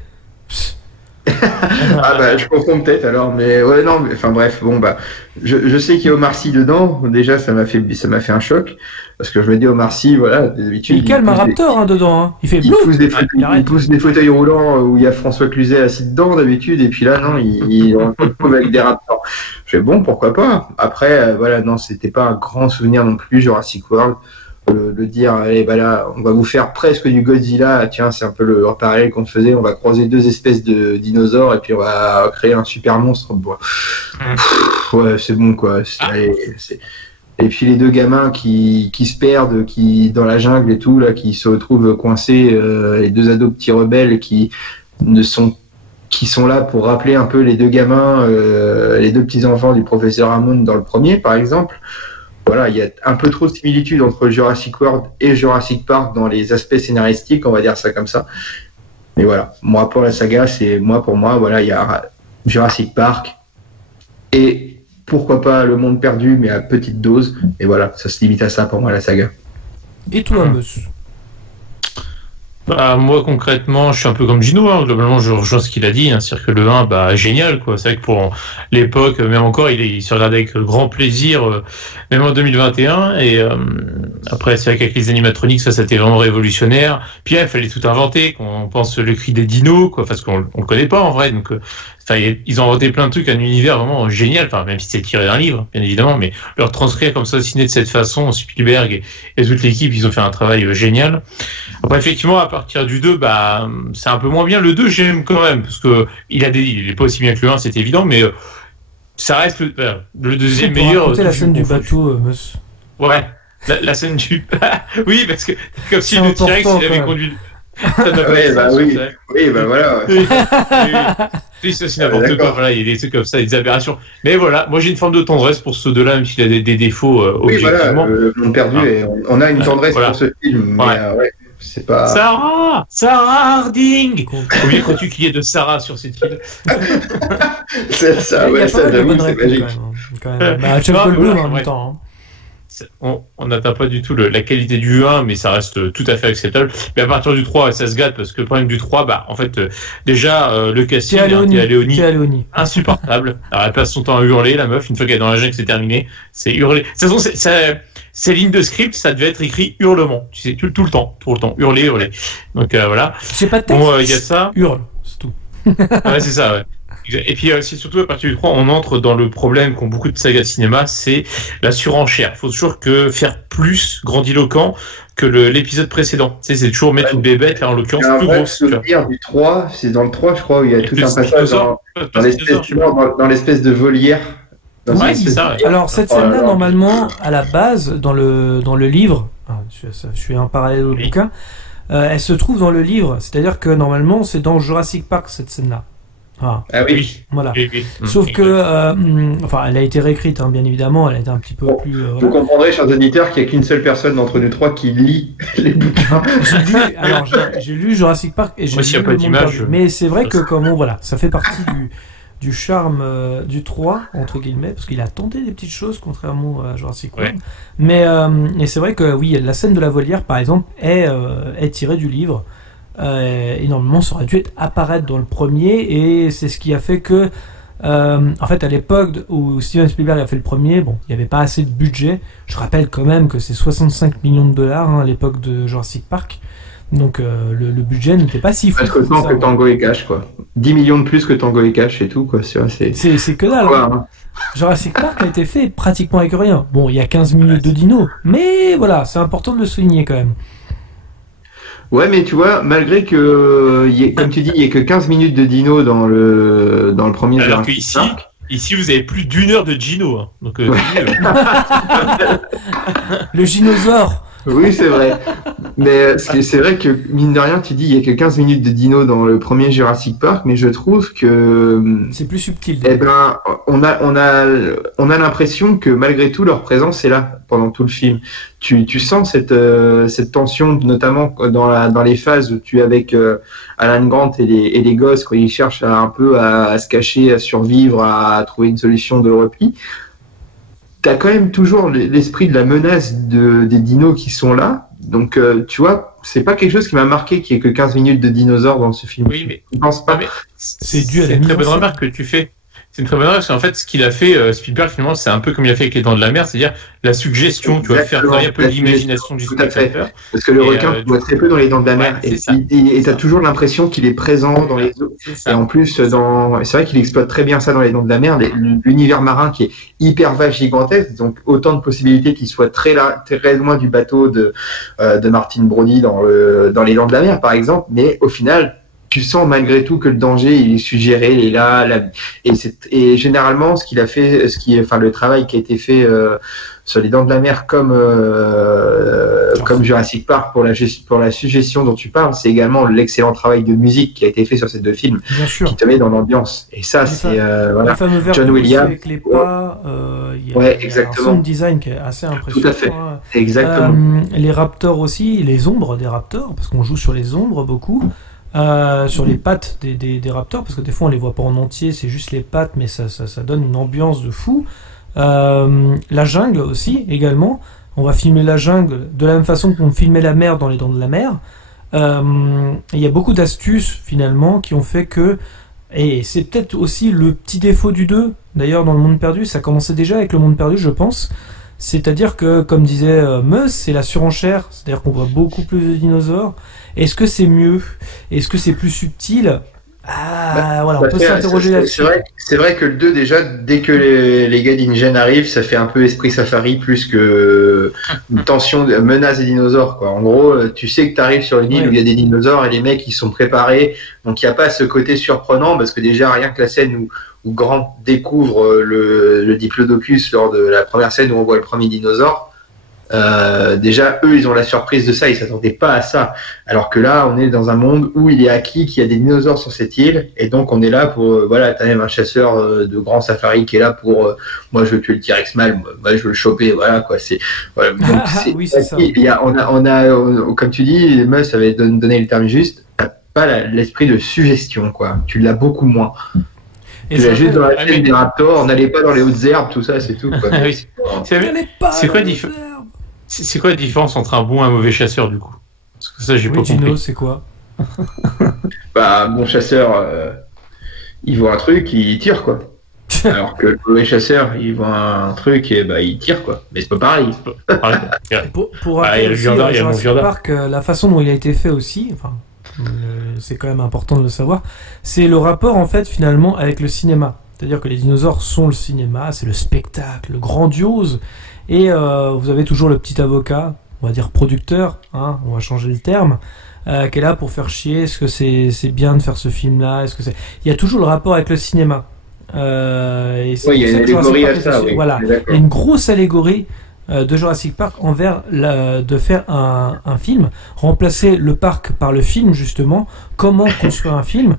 Ah bah je confonds peut-être alors, mais ouais non, mais enfin bref, bon bah je sais qu'il y a Omar Sy dedans. Déjà ça m'a fait un choc parce que je me dis Omar Sy, voilà, d'habitude il calme un Raptor dedans, hein. Il pousse des fauteuils roulants où il y a François Cluzet assis dedans d'habitude, et puis là non, il retrouve avec des Raptors. Je fais bon, pourquoi pas. Après voilà, non, c'était pas un grand souvenir non plus Jurassic World. Le dire, allez, bah là, on va vous faire presque du Godzilla. Tiens, c'est un peu le parallèle qu'on faisait. On va croiser deux espèces de dinosaures et puis on va créer un super monstre. Bon. Ouais, c'est bon, quoi. Et puis les deux gamins qui se perdent, qui dans la jungle et tout, là, qui se retrouvent coincés, les deux ados petits rebelles qui sont là pour rappeler un peu les deux gamins, les deux petits enfants du professeur Hammond dans le premier, par exemple. Voilà, il y a un peu trop de similitudes entre Jurassic World et Jurassic Park dans les aspects scénaristiques, on va dire ça comme ça. Mais voilà, moi pour la saga, pour moi, voilà, il y a Jurassic Park et pourquoi pas Le Monde Perdu, mais à petite dose. Et voilà, ça se limite à ça pour moi, la saga. Et toi, monsieur? Bah, moi, concrètement, je suis un peu comme Gino, hein. Globalement, je rejoins ce qu'il a dit, hein. C'est-à-dire que le 1, bah, génial, quoi. C'est vrai que pour l'époque, même encore, il se regarde avec grand plaisir, même en 2021. Et après, c'est vrai qu'avec les animatroniques, ça, c'était vraiment révolutionnaire. Puis, il fallait tout inventer, qu'on pense le cri des dinos, quoi, parce qu'on le connaît pas, en vrai. Donc, ils ont inventé plein de trucs, un univers vraiment génial, enfin, même si c'est tiré d'un livre, bien évidemment, mais leur transcrire comme ça, ciné de cette façon, Spielberg et toute l'équipe, ils ont fait un travail génial. Après, effectivement, à partir du 2, bah, c'est un peu moins bien. Le 2, j'aime quand même, parce que il est pas aussi bien que le 1, c'est évident, mais ça reste le deuxième meilleur. La scène du bateau, monsieur. Ouais, la scène du... Oui, parce que, comme si le T-Rex, il avait conduit... Oui, bah voilà. Oui, ça c'est n'importe quoi. Voilà, il y a des trucs comme ça, des aberrations. Mais voilà, moi j'ai une forme de tendresse pour ceux deux-là, même s'il a des défauts objectivement. Voilà, Le Monde Perdu, et on a une tendresse pour ce film, mais c'est pas. Sarah Harding. Combien crois-tu qu'il y ait de Sarah sur cette île? C'est ça, ouais, ça j'avoue, c'est magique. Bah, Jeff Goldblum en même temps. On n'atteint pas du tout la qualité du 1, mais ça reste tout à fait acceptable. Mais à partir du 3, ça se gâte, parce que le problème du 3, bah, en fait, déjà, le casting, Téa Leoni, insupportable. Elle passe son temps à hurler, la meuf, une fois qu'elle est dans la jungle, c'est terminé. C'est hurler. De toute façon, ces lignes de script, ça devait être écrit hurlement. Tu sais, tout le temps. Hurler. Donc, voilà. C'est pas de texte. Bon, il y a ça. Hurle, c'est tout. Ouais, c'est ça, ouais. Et puis c'est surtout à partir du 3, on entre dans le problème qu'ont beaucoup de sagas de cinéma, c'est la surenchère. Il faut toujours faire plus grandiloquent que l'épisode précédent. Tu sais, c'est toujours mettre une bébête, là en l'occurrence plus grosse. Le du 3, c'est dans le 3, je crois, où il y a tout un passage dans l'espèce de volière. Ouais, c'est ça. Ouais. Alors cette scène-là, normalement, à la base, dans le livre, je suis en parallèle au bouquin, elle se trouve dans le livre. C'est-à-dire que normalement, c'est dans Jurassic Park cette scène-là. Ah oui. Voilà. Oui. Sauf que, elle a été réécrite, hein, bien évidemment, elle a été un petit peu plus. Vous comprendrez, chers auditeurs, qu'il n'y a qu'une seule personne d'entre nous trois qui lit les bouquins. J'ai lu Jurassic Park et j'ai lu Le Monde Perdu. Mais c'est vrai que, ça fait partie du charme du 3, entre guillemets, parce qu'il a tenté des petites choses, contrairement à Jurassic World. Mais c'est vrai que, oui, la scène de la volière, par exemple, est tirée du livre. Et normalement ça aurait dû apparaître dans le premier, et c'est ce qui a fait que en fait à l'époque où Steven Spielberg a fait le premier, il n'y avait pas assez de budget. Je rappelle quand même que c'est 65 millions de dollars à l'époque de Jurassic Park, donc le budget n'était pas si fou. Parce que tant que Tango et Cash, quoi. 10 millions de plus que Tango et Cash et tout, quoi. C'est que dalle, hein. Jurassic Park a été fait pratiquement avec rien. Bon, il y a 15 minutes de dino, mais voilà, c'est important de le souligner quand même. Ouais, mais tu vois, malgré que, comme tu dis, il n'y a que 15 minutes de dino dans le premier Jurassic Park. Ici, vous avez plus d'une heure de Gino. Hein. Donc, Ouais. Le gynosaure. Oui, c'est vrai. Mais c'est vrai que, mine de rien, tu dis, il y a que 15 minutes de dino dans le premier Jurassic Park, mais je trouve que, C'est plus subtil. eh ben, on a l'impression que malgré tout, leur présence est là pendant tout le film. Tu sens cette tension, notamment dans les phases où tu es avec Alan Grant et les gosses, quand ils cherchent un peu à se cacher, à survivre, à trouver une solution de repli. T'as quand même toujours l'esprit de la menace des dinos qui sont là. Donc, tu vois, c'est pas quelque chose qui m'a marqué qu'il y ait que 15 minutes de dinosaures dans ce film. Oui, mais Je pense pas. mais C'est dû à la une mise très en bonne scène. remarque que tu fais. C'est une très bonne remarque parce qu'en fait, ce qu'il a fait, Spielberg, finalement, c'est un peu comme il a fait avec Les Dents de la Mer, c'est-à-dire la suggestion, tu vois, faire Exactement. travailler un peu La l'imagination du Tout à fait. spectateur. Parce que le Et, requin, tu vois très peu dans les Dents de la Mer. ouais, c'est ça. Et t'as toujours l'impression qu'il est présent dans les eaux. C'est Et ça. en plus, c'est vrai qu'il exploite très bien ça dans les Dents de la Mer, l'univers marin qui est hyper vaste, gigantesque, donc autant de possibilités qu'il soit très loin du bateau de Martin Brody dans les Dents de la Mer, par exemple, mais au final, tu sens malgré tout que le danger il est suggéré, il est là, et généralement ce qu'il a fait, le travail qui a été fait sur les Dents de la Mer comme Jurassic Park pour la suggestion dont tu parles, c'est également l'excellent travail de musique qui a été fait sur ces deux films, Bien sûr. qui te met dans l'ambiance. Et ça, C'est ça. c'est voilà. Le fameux verre John de Williams. avec les pas, il y a Ouais, un exactement. sound design qui est assez impressionnant. Tout à fait. hein. Exactement. Les raptors aussi, les ombres des raptors, parce qu'on joue sur les ombres beaucoup, sur les pattes des raptors, parce que des fois on les voit pas en entier, c'est juste les pattes, mais ça donne une ambiance de fou. La jungle aussi, également. On va filmer la jungle de la même façon qu'on filmait la mer dans les Dents de la Mer. Il y a beaucoup d'astuces finalement qui ont fait que, et c'est peut-être aussi le petit défaut du 2, d'ailleurs dans le Monde Perdu, ça commençait déjà avec le Monde Perdu je pense, c'est-à-dire que comme disait Meus, c'est la surenchère, c'est-à-dire qu'on voit beaucoup plus de dinosaures. Est-ce que c'est mieux? Est-ce que c'est plus subtil? Voilà, on peut s'interroger là-dessus. C'est vrai que le 2, déjà, dès que les gars d'InGen arrivent, ça fait un peu esprit safari plus que une tension, menace des dinosaures, quoi. En gros, tu sais que tu arrives sur une île où il y a des dinosaures et les mecs, ils sont préparés. Donc, il n'y a pas ce côté surprenant parce que déjà, rien que la scène où Grant découvre le Diplodocus lors de la première scène où on voit le premier dinosaure, déjà eux ils ont la surprise de ça, ils s'attendaient pas à ça, alors que là on est dans un monde où il est acquis qu'il y a des dinosaures sur cette île, et donc on est là pour voilà, t'as même un chasseur de grand safari qui est là pour moi je veux tuer le T-Rex mâle, moi je veux le choper, voilà quoi, c'est voilà, donc oui, c'est ça. On a comme tu dis, Meus avait donné le terme juste, t'as pas l'esprit de suggestion, quoi, tu l'as beaucoup moins. Et tu l'as juste dans la Ah, scène des raptors, on n'allait pas dans les hautes herbes, tout ça, c'est tout, quoi. Oui. C'est quoi la différence entre un bon et un mauvais chasseur du coup? Parce que ça j'ai pas Gino, compris. c'est quoi? Bah, bon chasseur, il voit un truc, il tire, quoi. Alors que le mauvais chasseur, il voit un truc et bah il tire, quoi. Mais c'est pas pareil. Pour Ah, il y a le aussi, viandard, il y a le Jurassic viandard. Park, la façon dont il a été fait aussi, enfin, c'est quand même important de le savoir, c'est le rapport en fait finalement avec le cinéma. C'est-à-dire que les dinosaures sont le cinéma, c'est le spectacle grandiose, et vous avez toujours le petit avocat, on va dire producteur, hein, on va changer le terme, qui est là pour faire chier, est-ce que c'est bien de faire ce film-là, est-ce que c'est... Il y a toujours le rapport avec le cinéma. Et c'est Oui, il y a une allégorie à ça, oui. Voilà, il y a une grosse allégorie de Jurassic Park envers de faire un film, remplacer le parc par le film justement, comment construire un film.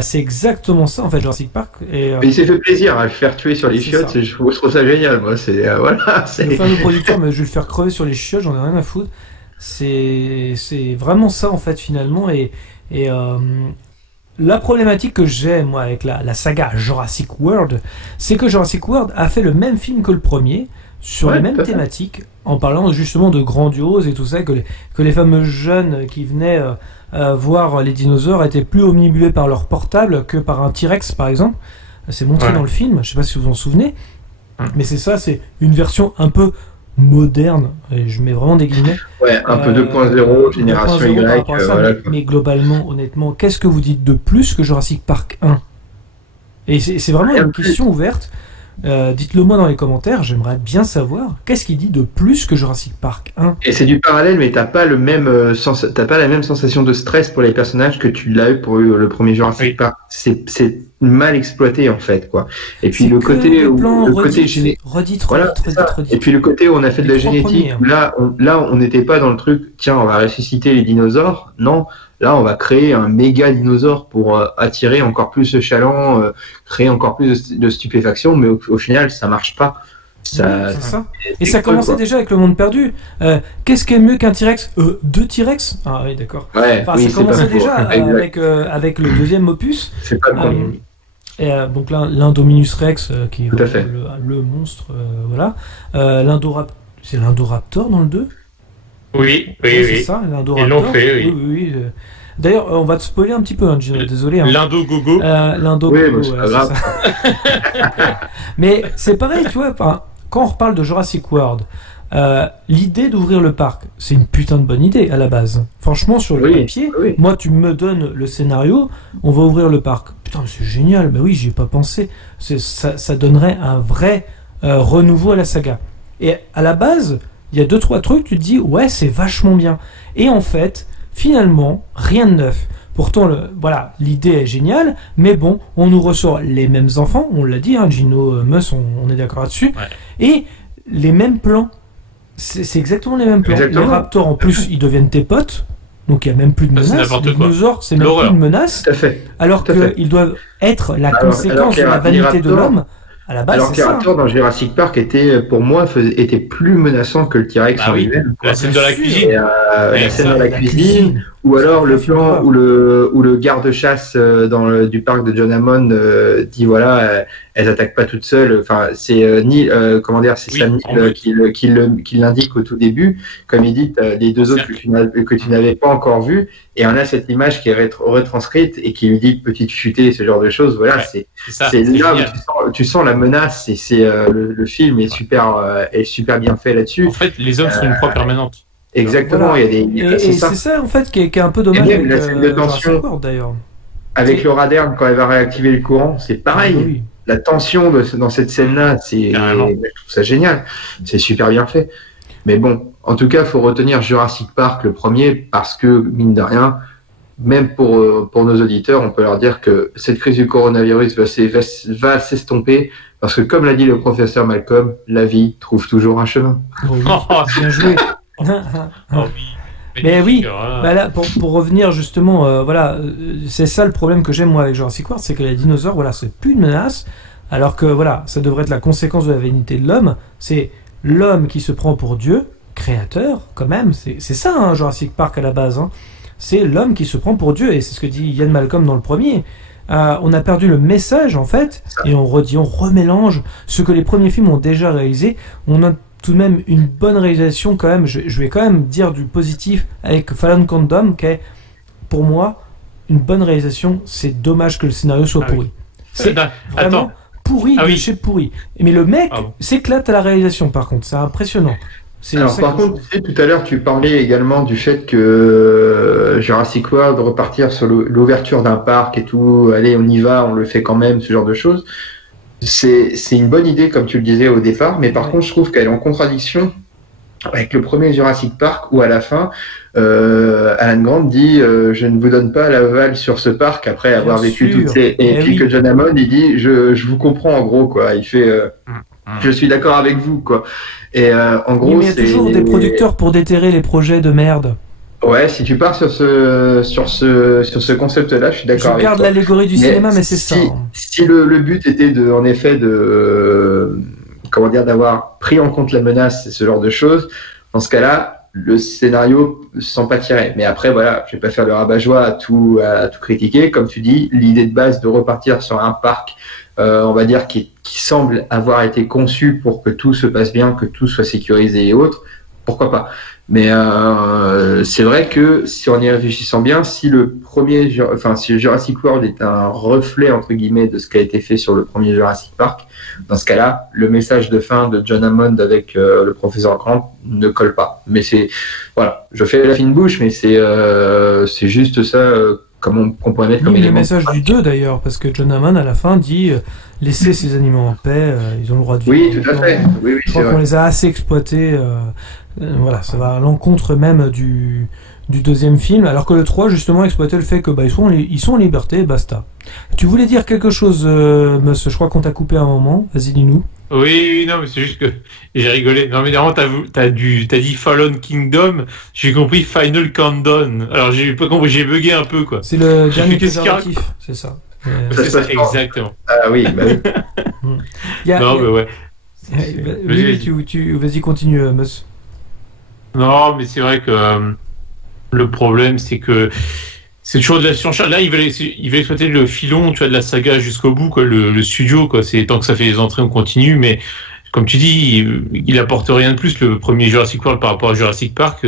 C'est exactement ça en fait Jurassic Park. Et, mais il s'est fait plaisir à le faire tuer sur les chiottes, ça. je trouve ça génial, moi. C'est voilà, c'est le fameux producteur, mais je vais le faire crever sur les chiottes, j'en ai rien à foutre. C'est vraiment ça en fait finalement, et la problématique que j'ai moi avec la saga Jurassic World, c'est que Jurassic World a fait le même film que le premier sur les mêmes thématiques, en parlant justement de grandiose et tout ça, que les fameux jeunes qui venaient voir les dinosaures étaient plus omnibulés par leur portable que par un T-Rex par exemple. C'est montré dans le film, je sais pas si vous vous en souvenez, mais c'est ça, c'est une version un peu moderne, et je mets vraiment des guillemets. Ouais, un peu 2.0, génération 2.0 par Y, rapport à ça, voilà. mais globalement, honnêtement, qu'est-ce que vous dites de plus que Jurassic Park 1? Et c'est vraiment une question ouverte. Dites-le moi dans les commentaires, j'aimerais bien savoir qu'est-ce qu'il dit de plus que Jurassic Park 1. Et c'est du parallèle, mais t'as pas la même sensation de stress pour les personnages que tu l'as eu pour le premier Jurassic Park. C'est mal exploité en fait, quoi. Et puis le côté redite. Et puis le côté où on a fait de la génétique, premiers, là on n'était pas dans le truc, tiens, on va ressusciter les dinosaures. Non. Là, on va créer un méga dinosaure pour attirer encore plus de chalands, créer encore plus de stupéfaction, mais au final, ça marche pas. C'est ça. Et ça commençait déjà avec Le Monde Perdu. Qu'est-ce qui est mieux qu'un T-Rex 2 T-Rex? Ah oui, d'accord. Ouais, ça commençait déjà avec le deuxième opus. C'est pas le et donc là, l'Indominus Rex, qui est le monstre, voilà. C'est l'Indoraptor dans le 2? Oui. C'est ça, l'Indoraptor. Ils l'ont fait, oui. D'ailleurs, on va te spoiler un petit peu, hein, désolé. Hein. L'Indogogo. L'Indogogo, c'est pas grave. Mais c'est pareil, tu vois, quand on reparle de Jurassic World, l'idée d'ouvrir le parc, c'est une putain de bonne idée à la base. Franchement, sur le papier, moi, tu me donnes le scénario, on va ouvrir le parc. Putain, c'est génial, bah oui, j'y ai pas pensé. Ça donnerait un vrai renouveau à la saga. Et à la base, il y a 2-3 trucs, tu te dis, ouais, c'est vachement bien. Et en fait, finalement, rien de neuf. Pourtant, l'idée est géniale, mais bon, on nous ressort les mêmes enfants, on l'a dit, hein, Gino, Mus, on est d'accord là-dessus, et les mêmes plans. C'est exactement les mêmes plans. Exactement. Les raptors, en plus, ils deviennent tes potes, donc il n'y a même plus de menace. Les dinosaures, c'est même plus une menace. Tout à fait. Alors qu'ils doivent être la conséquence de la vanité de l'homme. À la base, alors que les raptors dans Jurassic Park était plus menaçant que le T-Rex en lui-même. La scène de la cuisine. La scène de la cuisine. Ou alors le plan où le garde-chasse du parc de John Hammond dit elles attaquent pas toutes seules. Enfin, c'est Sam Neill qui l'indique au tout début. Comme il dit, les deux autres que tu n'avais pas encore vus. Et on a cette image qui est retranscrite et qui lui dit petite futée, ce genre de choses. Voilà, c'est là où tu sens la menace. Et le film est super bien fait là-dessus. En fait, les hommes sont une proie permanente. Exactement, voilà. C'est ça en fait qui est un peu dommage avec la scène de tension d'ailleurs. Avec Laura Dern quand elle va réactiver le courant, c'est pareil. La tension dans cette scène-là, je trouve ça génial. C'est super bien fait. Mais bon, en tout cas, il faut retenir Jurassic Park, le premier, parce que, mine de rien, même pour nos auditeurs, on peut leur dire que cette crise du coronavirus va s'estomper, parce que, comme l'a dit le professeur Malcolm, la vie trouve toujours un chemin. Bien joué. Mais oui, là, pour revenir justement, c'est ça le problème que j'aime moi avec Jurassic World, c'est que les dinosaures, c'est plus une menace, alors que ça devrait être la conséquence de la vanité de l'homme. C'est l'homme qui se prend pour Dieu, créateur quand même. C'est ça, hein, Jurassic Park à la base. Hein. C'est l'homme qui se prend pour Dieu, et c'est ce que dit Ian Malcolm dans le premier. On a perdu le message en fait, et on remélange ce que les premiers films ont déjà réalisé. On a tout de même une bonne réalisation quand même, je vais quand même dire du positif avec Fallen Kingdom, qui est pour moi une bonne réalisation. C'est dommage que le scénario soit pourri. C'est vraiment pourri de chez pourri. Mais le mec s'éclate à la réalisation par contre, c'est impressionnant. Alors par contre, tout à l'heure tu parlais également du fait que Jurassic World repartir sur l'ouverture d'un parc et tout, allez on y va, on le fait quand même, ce genre de choses. C'est une bonne idée, comme tu le disais au départ, mais par contre, je trouve qu'elle est en contradiction avec le premier Jurassic Park, où à la fin, Alan Grant dit je ne vous donne pas l'aval sur ce parc après avoir vécu toutes ces... Et puis que John Hammond, il dit je vous comprends en gros, quoi. Il fait je suis d'accord avec vous, quoi. Et en gros, il y a toujours des producteurs pour déterrer les projets de merde. Ouais, si tu pars sur ce concept-là, je suis d'accord avec toi. Je garde l'allégorie du cinéma, mais c'est ça. Si le but était d'avoir pris en compte la menace et ce genre de choses, dans ce cas-là, le scénario s'en pâtirait. Mais après, je vais pas faire le rabat-joie à tout critiquer. Comme tu dis, l'idée de base de repartir sur un parc, on va dire, qui semble avoir été conçu pour que tout se passe bien, que tout soit sécurisé et autres, pourquoi pas. Mais c'est vrai que si en y réfléchissant bien, si Jurassic World est un reflet entre guillemets de ce qui a été fait sur le premier Jurassic Park, dans ce cas-là, le message de fin de John Hammond avec le professeur Grant ne colle pas. Mais je fais la fine bouche, mais c'est juste ça qu'on pourrait mettre comme Oui, le élément. message du 2 d'ailleurs, parce que John Hammond à la fin dit laissez ces animaux en paix, ils ont le droit de vivre. Oui, tout à fait. Oui, Je crois qu'on les a assez exploités. Voilà, ça va à l'encontre même du deuxième film, alors que le 3 justement exploitait le fait que ils sont en liberté, basta. Tu voulais dire quelque chose, Mus, je crois qu'on t'a coupé un moment, vas-y dis-nous. Oui, non, mais c'est juste que j'ai rigolé. Non, mais normalement, t'as dit Fallen Kingdom, j'ai compris Final Countdown. Alors, j'ai pas compris, j'ai bugué un peu, quoi. C'est le J'ai dernier fait qu'est-ce qu'il y a- préservatif, c'est ça. C'est ça, exactement. Ah oui, bah oui. Non, mais ouais. Vas-y, continue, Mus. Non, mais c'est vrai que le problème, c'est que c'est toujours de la surenchère. Là, il veut exploiter le filon, tu vois, de la saga jusqu'au bout, quoi, le studio, quoi. C'est tant que ça fait les entrées, on continue, mais comme tu dis, il apporte rien de plus, le premier Jurassic World par rapport à Jurassic Park.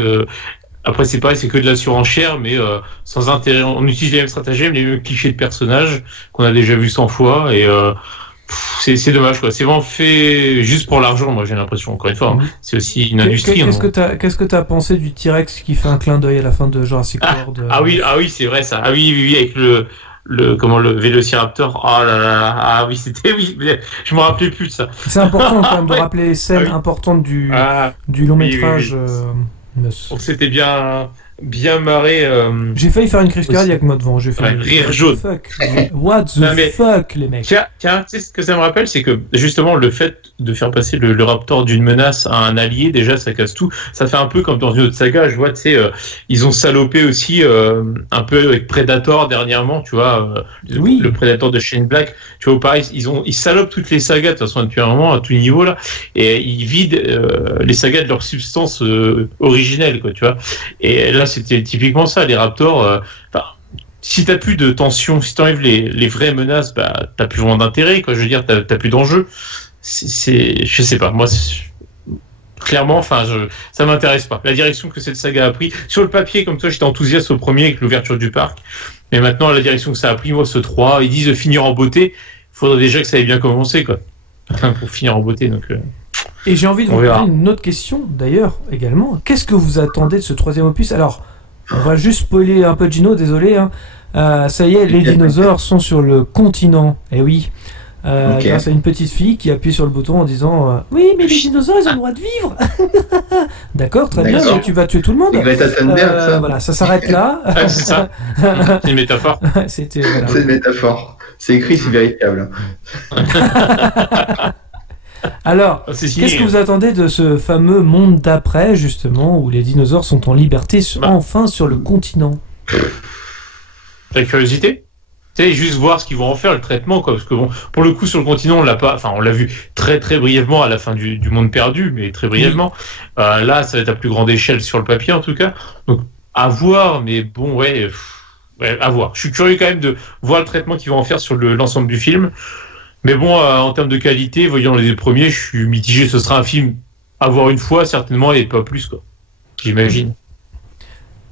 Après, c'est pareil, c'est que de la surenchère, mais sans intérêt. On utilise les mêmes stratagèmes, les mêmes clichés de personnages qu'on a déjà vu 100 fois, et c'est dommage, quoi. C'est vraiment fait juste pour l'argent, moi, j'ai l'impression. Encore une fois, c'est aussi une industrie. Qu'est-ce que t'as pensé du T-Rex qui fait un clin d'œil à la fin de Jurassic World Ah oui, c'est vrai ça. Ah oui, avec le Vélociraptor. Oh là là, ah oui, je me rappelais plus de ça. C'est important quand même de rappeler les scènes importantes du long métrage. Donc c'était bien marré. J'ai failli faire une crise cardiaque moi devant. J'ai fait rire jaune. What the fuck, les mecs. Tiens, tu sais ce que ça me rappelle, c'est que justement le fait de faire passer le Raptor d'une menace à un allié, déjà ça casse tout. Ça fait un peu comme dans une autre saga. Je vois, tu sais, ils ont salopé aussi un peu avec Predator dernièrement, tu vois, le Predator de Shane Black. Tu vois, pareil, ils salopent toutes les sagas de toute façon depuis un moment à tout niveau là, et ils vident les sagas de leur substance originelle, quoi, tu vois. Et là, c'était typiquement ça, les Raptors. Si t'as plus de tension, si t'enlèves les vraies menaces, bah t'as plus vraiment d'intérêt, quoi. Je veux dire, t'as plus d'enjeu. Je sais pas, moi, clairement, ça m'intéresse pas. La direction que cette saga a pris, sur le papier, comme toi, j'étais enthousiaste au premier avec l'ouverture du parc, mais maintenant, la direction que ça a pris, moi, ce 3, ils disent finir en beauté. Faudrait déjà que ça ait bien commencé, quoi, pour finir en beauté. Donc. Et j'ai envie de vous poser une autre question, d'ailleurs, également. Qu'est-ce que vous attendez de ce troisième opus? Alors, on va juste spoiler un peu Gino, désolé. Ça y est, les dinosaures sont sur le continent. Eh oui. Grâce à une petite fille qui appuie sur le bouton en disant oui, mais les dinosaures, ils ont le droit de vivre. D'accord, très bien, mais tu vas tuer tout le monde. Voilà, ça s'arrête là. C'est ça. C'est une métaphore. C'est une métaphore. C'est écrit, c'est véritable. Alors, qu'est-ce que vous attendez de ce fameux monde d'après, justement, où les dinosaures sont en liberté enfin sur le continent? La curiosité, tu sais, juste voir ce qu'ils vont en faire, le traitement, quoi, parce que bon, pour le coup, sur le continent, on l'a vu très très brièvement à la fin du Monde Perdu, mais très brièvement. Là, ça va être à plus grande échelle sur le papier, en tout cas. Donc, à voir, mais bon, à voir. Je suis curieux quand même de voir le traitement qu'ils vont en faire sur l'ensemble du film. Mais bon, en termes de qualité, voyant les premiers, je suis mitigé. Ce sera un film à voir une fois, certainement, et pas plus, quoi. J'imagine.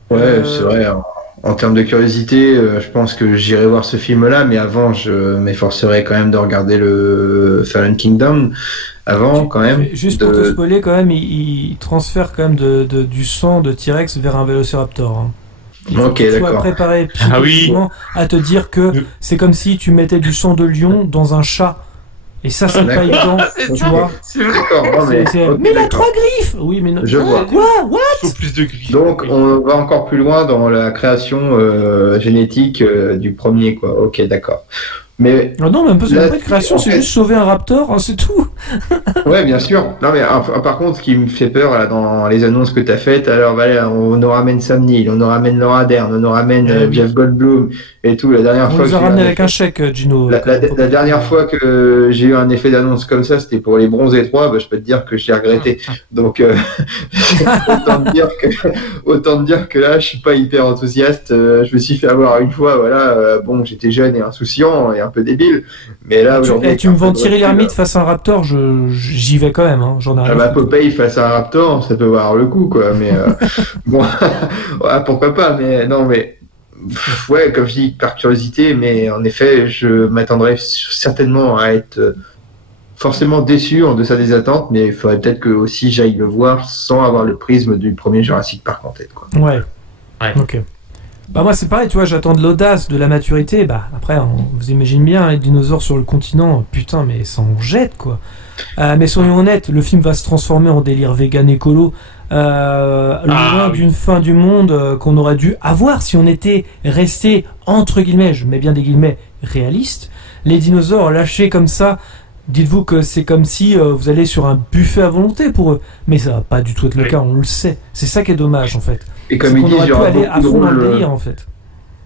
Ouais, c'est vrai. En termes de curiosité, je pense que j'irai voir ce film-là, mais avant, je m'efforcerai quand même de regarder le Fallen Kingdom. Avant, quand même. Juste pour te spoiler, quand même, il transfère quand même du sang de T-Rex vers un Vélociraptor. Hein. Il faut que tu sois préparé psychologiquement à te dire que c'est comme si tu mettais du sang de lion dans un chat. Et ça, c'est pas évident, tu vois. D'accord, mais il a 3 griffes. Oui, mais non. Je vois. Quoi? What? Il faut plus de griffes. Donc, on va encore plus loin dans la création génétique du premier, quoi. Ok, d'accord. Mais non, mais un peu, c'est pas de création, c'est juste sauver un raptor, hein, c'est tout. Ouais, bien sûr. Non, mais par contre, ce qui me fait peur là, dans les annonces que tu as faites, alors voilà, on nous ramène Sam Neill, on nous ramène Laura Dern, on nous ramène Jeff Goldblum et tout. La dernière fois, on nous a ramené avec un chèque, Gino. La dernière fois que j'ai eu un effet d'annonce comme ça, c'était pour les Bronzés 3. Bah, je peux te dire que j'ai regretté. Donc, autant te dire que là, je suis pas hyper enthousiaste. Je me suis fait avoir une fois. Voilà, bon, j'étais jeune et insouciant et un peu débile. Mais là, aujourd'hui, tu me vends Thierry Lhermitte face à un raptor, j'y vais quand même. Hein. J'en ai rien. Popeye face à un raptor, ça peut valoir le coup, quoi. Mais bon, ouais, pourquoi pas. Mais non, mais. Ouais, comme je dis, par curiosité, mais en effet, je m'attendrais certainement à être forcément déçu en deçà des attentes, mais il faudrait peut-être que aussi j'aille le voir sans avoir le prisme du premier Jurassic Park en tête, quoi. Ouais. Ok. Bah moi c'est pareil, tu vois, j'attends de l'audace, de la maturité. Bah après, vous imaginez bien, les dinosaures sur le continent, putain, mais ça en jette quoi. Mais soyons honnêtes, le film va se transformer en délire vegan écolo, loin d'une fin du monde qu'on aurait dû avoir si on était resté, entre guillemets, je mets bien des guillemets, réaliste. Les dinosaures lâchés comme ça, dites-vous que c'est comme si vous allez sur un buffet à volonté pour eux. Mais ça va pas du tout être le cas, on le sait. C'est ça qui est dommage en fait. Et comme ils disent, il y aura beaucoup de rôles, en fait.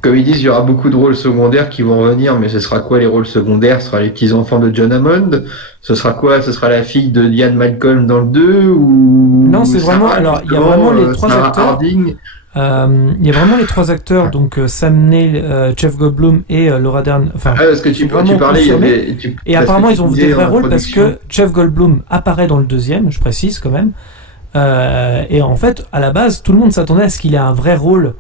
Comme ils disent, il y aura beaucoup de rôles secondaires qui vont revenir, mais ce sera quoi les rôles secondaires? Ce sera les petits-enfants de John Hammond? Ce sera quoi? Ce sera la fille de Ian Malcolm dans le 2 ou... Non, c'est vraiment... Alors, il y a vraiment les trois acteurs. Il y a vraiment les trois acteurs, donc Sam Neill, Jeff Goldblum et Laura Dern. Enfin, parce que tu parlais, il y avait... Et apparemment, ils ont des vrais rôles parce que Jeff Goldblum apparaît dans le deuxième, je précise quand même. Et en fait, à la base, tout le monde s'attendait à ce qu'il ait un vrai rôle,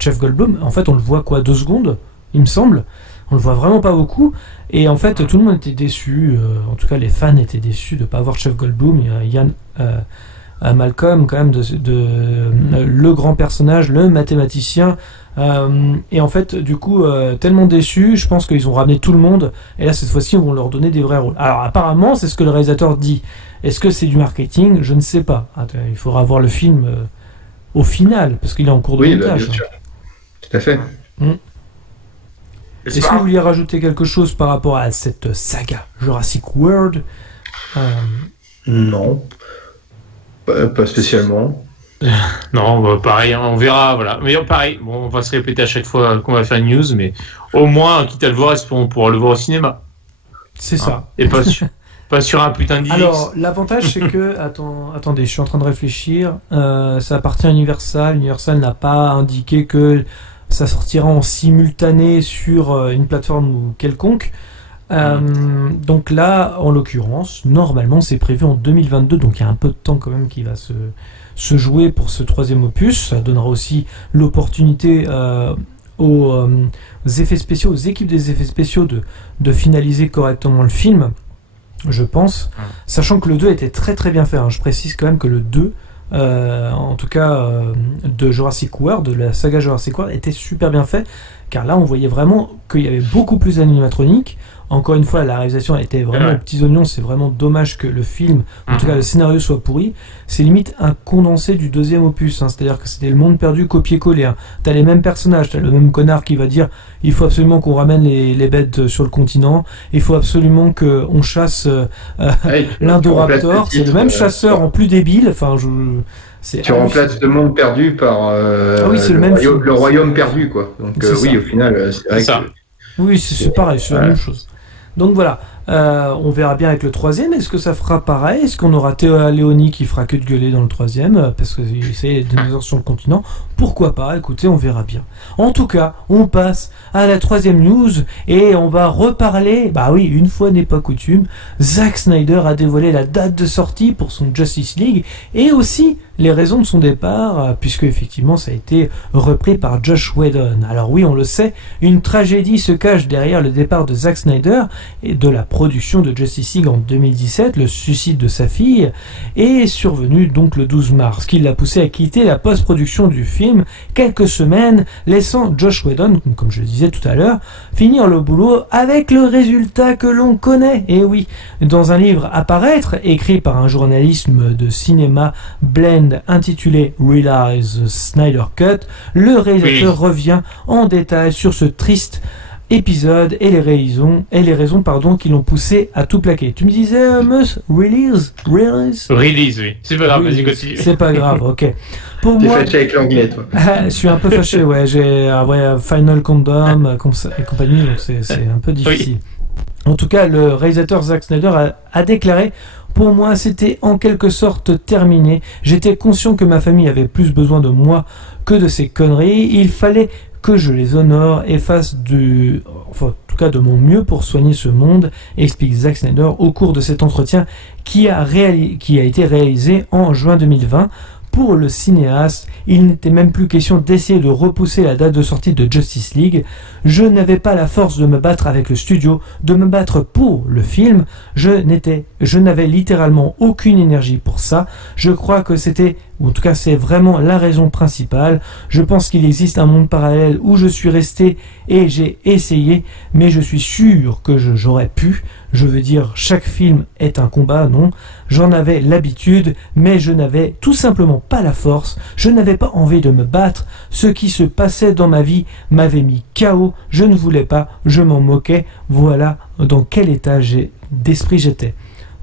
Jeff Goldblum. En fait, on le voit 2 secondes, il me semble. On le voit vraiment pas beaucoup. Et en fait, tout le monde était déçu. En tout cas, les fans étaient déçus de pas avoir Jeff Goldblum. Il y a Ian Malcolm, quand même, le grand personnage, le mathématicien. Et en fait, du coup, tellement déçus, je pense qu'ils ont ramené tout le monde. Et là, cette fois-ci, on va leur donner des vrais rôles. Alors, apparemment, c'est ce que le réalisateur dit. Est-ce que c'est du marketing? Je ne sais pas. Il faudra voir le film au final, parce qu'il est en cours de montage. Oui, bien sûr. Tout à fait. Est-ce que vous vouliez rajouter quelque chose par rapport à cette saga Jurassic World? Non. Pas spécialement. Non, bah, pareil, on verra, voilà. Mais pareil, bon, on va se répéter à chaque fois qu'on va faire une news, mais au moins, quitte à le voir, on pourra le voir au cinéma. C'est ça. Et pas sur un putain de DX. Alors, l'avantage, c'est que... Attendez, je suis en train de réfléchir. Ça appartient à Universal. Universal n'a pas indiqué que ça sortira en simultané sur une plateforme quelconque. Donc là, en l'occurrence, normalement, c'est prévu en 2022. Donc il y a un peu de temps quand même qui va se jouer pour ce 3e opus. Ça donnera aussi l'opportunité aux effets spéciaux, aux équipes des effets spéciaux de finaliser correctement le film, je pense. Sachant que le 2 était très très bien fait. Je précise quand même que le 2, en tout cas de Jurassic World, de la saga Jurassic World, était super bien fait. Car là, on voyait vraiment qu'il y avait beaucoup plus d'animatroniques. Encore une fois, la réalisation était vraiment aux petits oignons. C'est vraiment dommage que le film, en tout cas le scénario, soit pourri. C'est limite un condensé du 2e opus. C'est-à-dire que c'était le monde perdu copié-collé. T'as les mêmes personnages. T'as le même connard qui va dire il faut absolument qu'on ramène les bêtes sur le continent. Il faut absolument qu'on chasse l'Indoraptor. C'est le même chasseur en plus débile. Enfin, tu remplaces le monde perdu par le royaume perdu, quoi. Donc oui, au final, c'est vrai que... Oui, c'est pareil, c'est la même chose. Donc voilà, on verra bien avec le 3e. Est-ce que ça fera pareil? Est-ce qu'on aura Théo Léoni qui fera que de gueuler dans le 3e parce que c'est des dinosaures sur le continent? Pourquoi pas? Écoutez, on verra bien. En tout cas, on passe à la 3e news et on va reparler. Bah oui, une fois n'est pas coutume, Zack Snyder a dévoilé la date de sortie pour son Justice League et aussi les raisons de son départ, puisque effectivement ça a été repris par Josh Whedon. Alors oui, on le sait, une tragédie se cache derrière le départ de Zack Snyder et de la production de Justice League en 2017. Le suicide de sa fille est survenu donc le 12 mars, qui l'a poussé à quitter la post-production du film quelques semaines, laissant Josh Whedon, comme je le disais tout à l'heure, finir le boulot avec le résultat que l'on connaît. Et oui, dans un livre à paraître, écrit par un journaliste de cinéma, Blend, intitulé Realize the Snyder Cut, le réalisateur revient en détail sur ce triste épisode et les raisons qui l'ont poussé à tout plaquer. Tu me disais, Release, oui. C'est pas grave, vas-y, continue. C'est pas grave, ok. Pour T'es moi, fâché avec l'anglais, toi. Je suis un peu fâché, ouais. J'ai Final Countdown et compagnie, donc c'est un peu difficile. Oui. En tout cas, le réalisateur Zack Snyder a déclaré: pour moi, c'était en quelque sorte terminé. J'étais conscient que ma famille avait plus besoin de moi que de ces conneries. Il fallait que je les honore et fasse en tout cas de mon mieux pour soigner ce monde, explique Zack Snyder au cours de cet entretien qui a été réalisé en juin 2020. Pour le cinéaste, il n'était même plus question d'essayer de repousser la date de sortie de Justice League. Je n'avais pas la force de me battre avec le studio, de me battre pour le film. Je n'avais littéralement aucune énergie pour ça. Je crois que c'était ou en tout cas c'est vraiment la raison principale. Je pense qu'il existe un monde parallèle où je suis resté et j'ai essayé, mais je suis sûr que j'aurais pu. Je veux dire, chaque film est un combat, non? J'en avais l'habitude, mais je n'avais tout simplement pas la force, je n'avais pas envie de me battre. Ce qui se passait dans ma vie m'avait mis KO, je ne voulais pas, je m'en moquais. Voilà dans quel état d'esprit j'étais.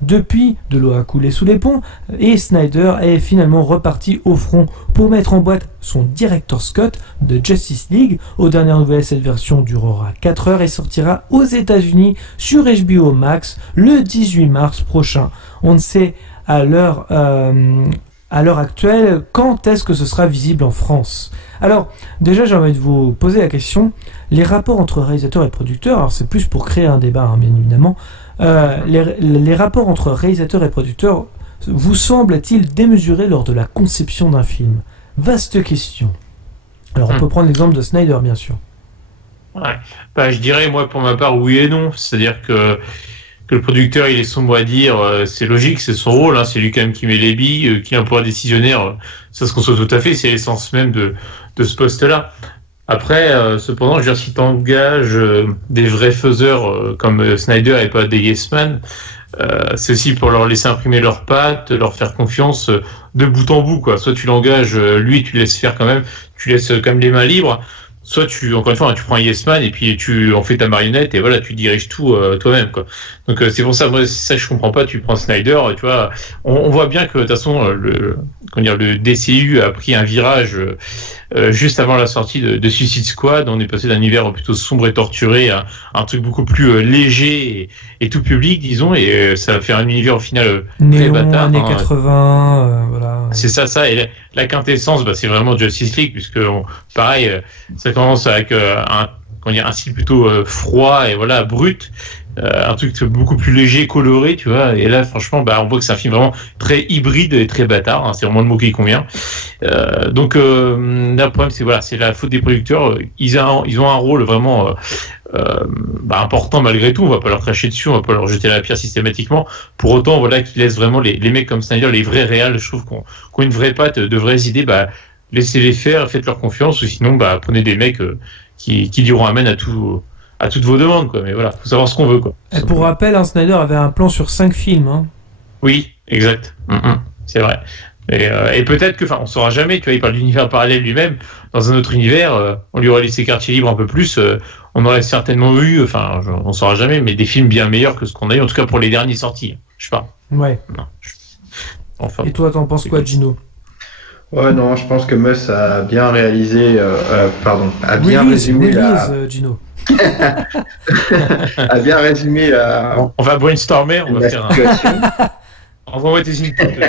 Depuis, de l'eau a coulé sous les ponts et Snyder est finalement reparti au front pour mettre en boîte son Director's Cut de Justice League. Aux dernières nouvelles, cette version durera 4 heures et sortira aux États-Unis sur HBO Max le 18 mars prochain. On ne sait à l'heure actuelle quand est-ce que ce sera visible en France. Alors, déjà, j'ai envie de vous poser la question, les rapports entre réalisateurs et producteurs, alors c'est plus pour créer un débat, hein, bien évidemment, les rapports entre réalisateurs et producteurs vous semblent-ils démesurés lors de la conception d'un film? Vaste question. Alors, on peut prendre l'exemple de Snyder, bien sûr. Ouais. Bah, je dirais, moi, pour ma part, oui et non. C'est-à-dire que le producteur, il est son mot à dire, c'est logique, c'est son rôle, hein, c'est lui quand même qui met les billes, qui est un pouvoir décisionnaire, ça se conçoit tout à fait, c'est l'essence même de ce poste-là. Après, cependant, je veux dire, si tu engages des vrais faiseurs comme Snyder et pas des yes men, c'est aussi pour leur laisser imprimer leurs pattes, leur faire confiance de bout en bout, quoi. Soit tu l'engages, lui, tu le laisses faire quand même, tu laisses quand même les mains libres, soit encore une fois, tu prends un yes man et puis tu en fais ta marionnette et voilà, tu diriges tout toi-même, quoi. Donc c'est pour ça, moi, c'est ça que je comprends pas. Tu prends Snyder, tu vois, on voit bien que de toute façon le DCU a pris un virage juste avant la sortie de Suicide Squad. On est passé d'un univers plutôt sombre et torturé à un truc beaucoup plus léger et tout public, disons, et ça va faire un univers au final très bâtard. Années 80, voilà. C'est ça. Et la quintessence, c'est vraiment Justice League, puisque pareil, ça commence avec un style plutôt froid et voilà, brut. Un truc beaucoup plus léger, coloré, tu vois, et là franchement on voit que c'est un film vraiment très hybride et très bâtard, hein, c'est vraiment le mot qui convient. Donc là le problème c'est la faute des producteurs, ils ont un rôle vraiment important malgré tout, on va pas leur cracher dessus, on va pas leur jeter la pierre systématiquement, pour autant voilà qu'ils laissent vraiment les mecs comme Snyder, les vrais réals, je trouve qu'on ont une vraie patte, de vraies idées, laissez-les faire, faites-leur confiance, ou sinon prenez des mecs qui diront amen à toutes vos demandes, quoi. Mais voilà, faut savoir ce qu'on veut, quoi. Et pour rappel, Snyder avait un plan sur 5 films, hein. Oui, exact. C'est vrai. Et peut-être que, on saura jamais, tu vois, il parle d'univers parallèle lui-même, dans un autre univers, on lui aurait laissé quartier libre un peu plus, on aurait certainement eu, on saura jamais, mais des films bien meilleurs que ce qu'on a eu, en tout cas pour les derniers sortis, je sais pas. Ouais. Non, et toi, t'en penses quoi, Gino? Ouais, non, je pense que Mus a bien réalisé, résumé Gino. a bien résumé la... On va brainstormer, on va faire envoie tes inputs.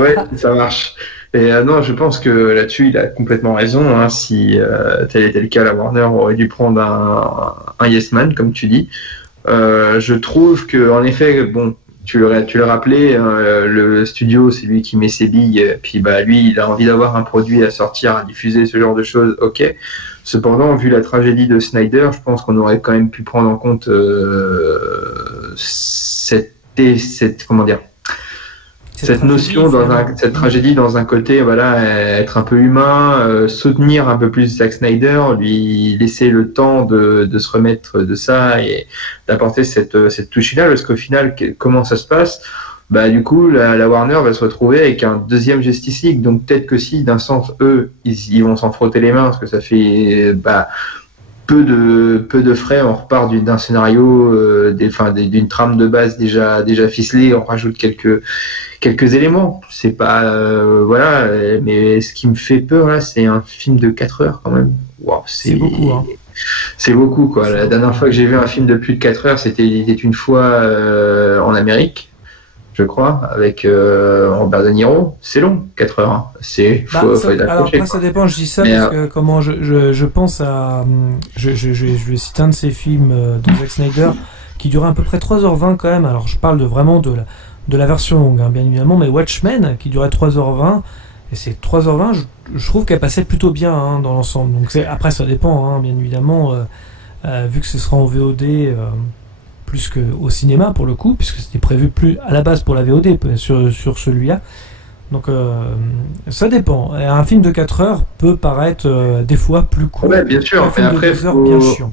Ouais, ça marche. Et non, je pense que là-dessus, il a complètement raison. Hein, si tel était le cas, la Warner aurait dû prendre un yes man, comme tu dis. Je trouve que, en effet, bon, tu l'as rappelé, le studio, c'est lui qui met ses billes. Puis lui, il a envie d'avoir un produit à sortir, à diffuser, ce genre de choses. Ok. Cependant, vu la tragédie de Snyder, je pense qu'on aurait quand même pu prendre en compte cette notion cette tragédie dans un côté, voilà, être un peu humain, soutenir un peu plus Zack Snyder, lui laisser le temps de se remettre de ça et d'apporter cette touche finale, parce qu'au final, comment ça se passe? Du coup, la Warner va se retrouver avec un deuxième Justice League. Donc peut-être que si, d'un sens, eux, ils vont s'en frotter les mains, parce que ça fait peu de frais. On repart d'un scénario, d'une trame de base déjà ficelée. On rajoute quelques éléments. C'est pas voilà. Mais ce qui me fait peur là, c'est un film de 4 heures quand même. Wow, c'est beaucoup. Hein. C'est beaucoup, quoi. La dernière fois que j'ai vu un film de plus de 4 heures, c'était une fois en Amérique, je crois, avec Robert De Niro. C'est long, 4 heures. Hein. Faut alors après, ça dépend, je dis ça parce que comment je pense à... Je vais citer un de ces films de Zack Snyder qui durait à peu près 3h20 quand même. Alors je parle vraiment de la version longue, hein, bien évidemment, mais Watchmen qui durait 3h20, et c'est 3h20, je trouve qu'elle passait plutôt bien, hein, dans l'ensemble. Donc après ça dépend, hein, bien évidemment, vu que ce sera en VOD... plus qu'au cinéma pour le coup, puisque c'était prévu plus à la base pour la VOD sur celui-là. Donc ça dépend. Un film de 4 heures peut paraître des fois plus court. Ouais, bien sûr. Un film Mais après, de 2 heures bien chiant.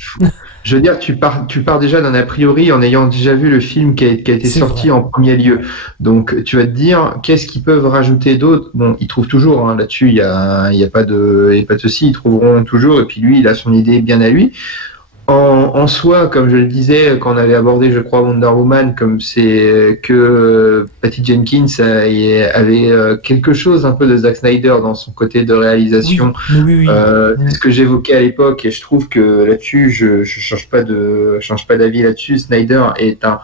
Je veux dire, tu pars déjà d'un a priori en ayant déjà vu le film qui a été C'est sorti vrai. en premier lieu. Donc, tu vas te dire, qu'est-ce qu'ils peuvent rajouter d'autre? Bon, ils trouvent toujours, hein, là-dessus, il y a pas de souci, ils trouveront toujours. Et puis lui, il a son idée bien à lui. En soi, comme je le disais, quand on avait abordé, je crois, Wonder Woman, comme c'est que Patty Jenkins avait quelque chose un peu de Zack Snyder dans son côté de réalisation. Oui. C'est ce que j'évoquais à l'époque, et je trouve que là-dessus, je change pas d'avis là-dessus. Snyder est un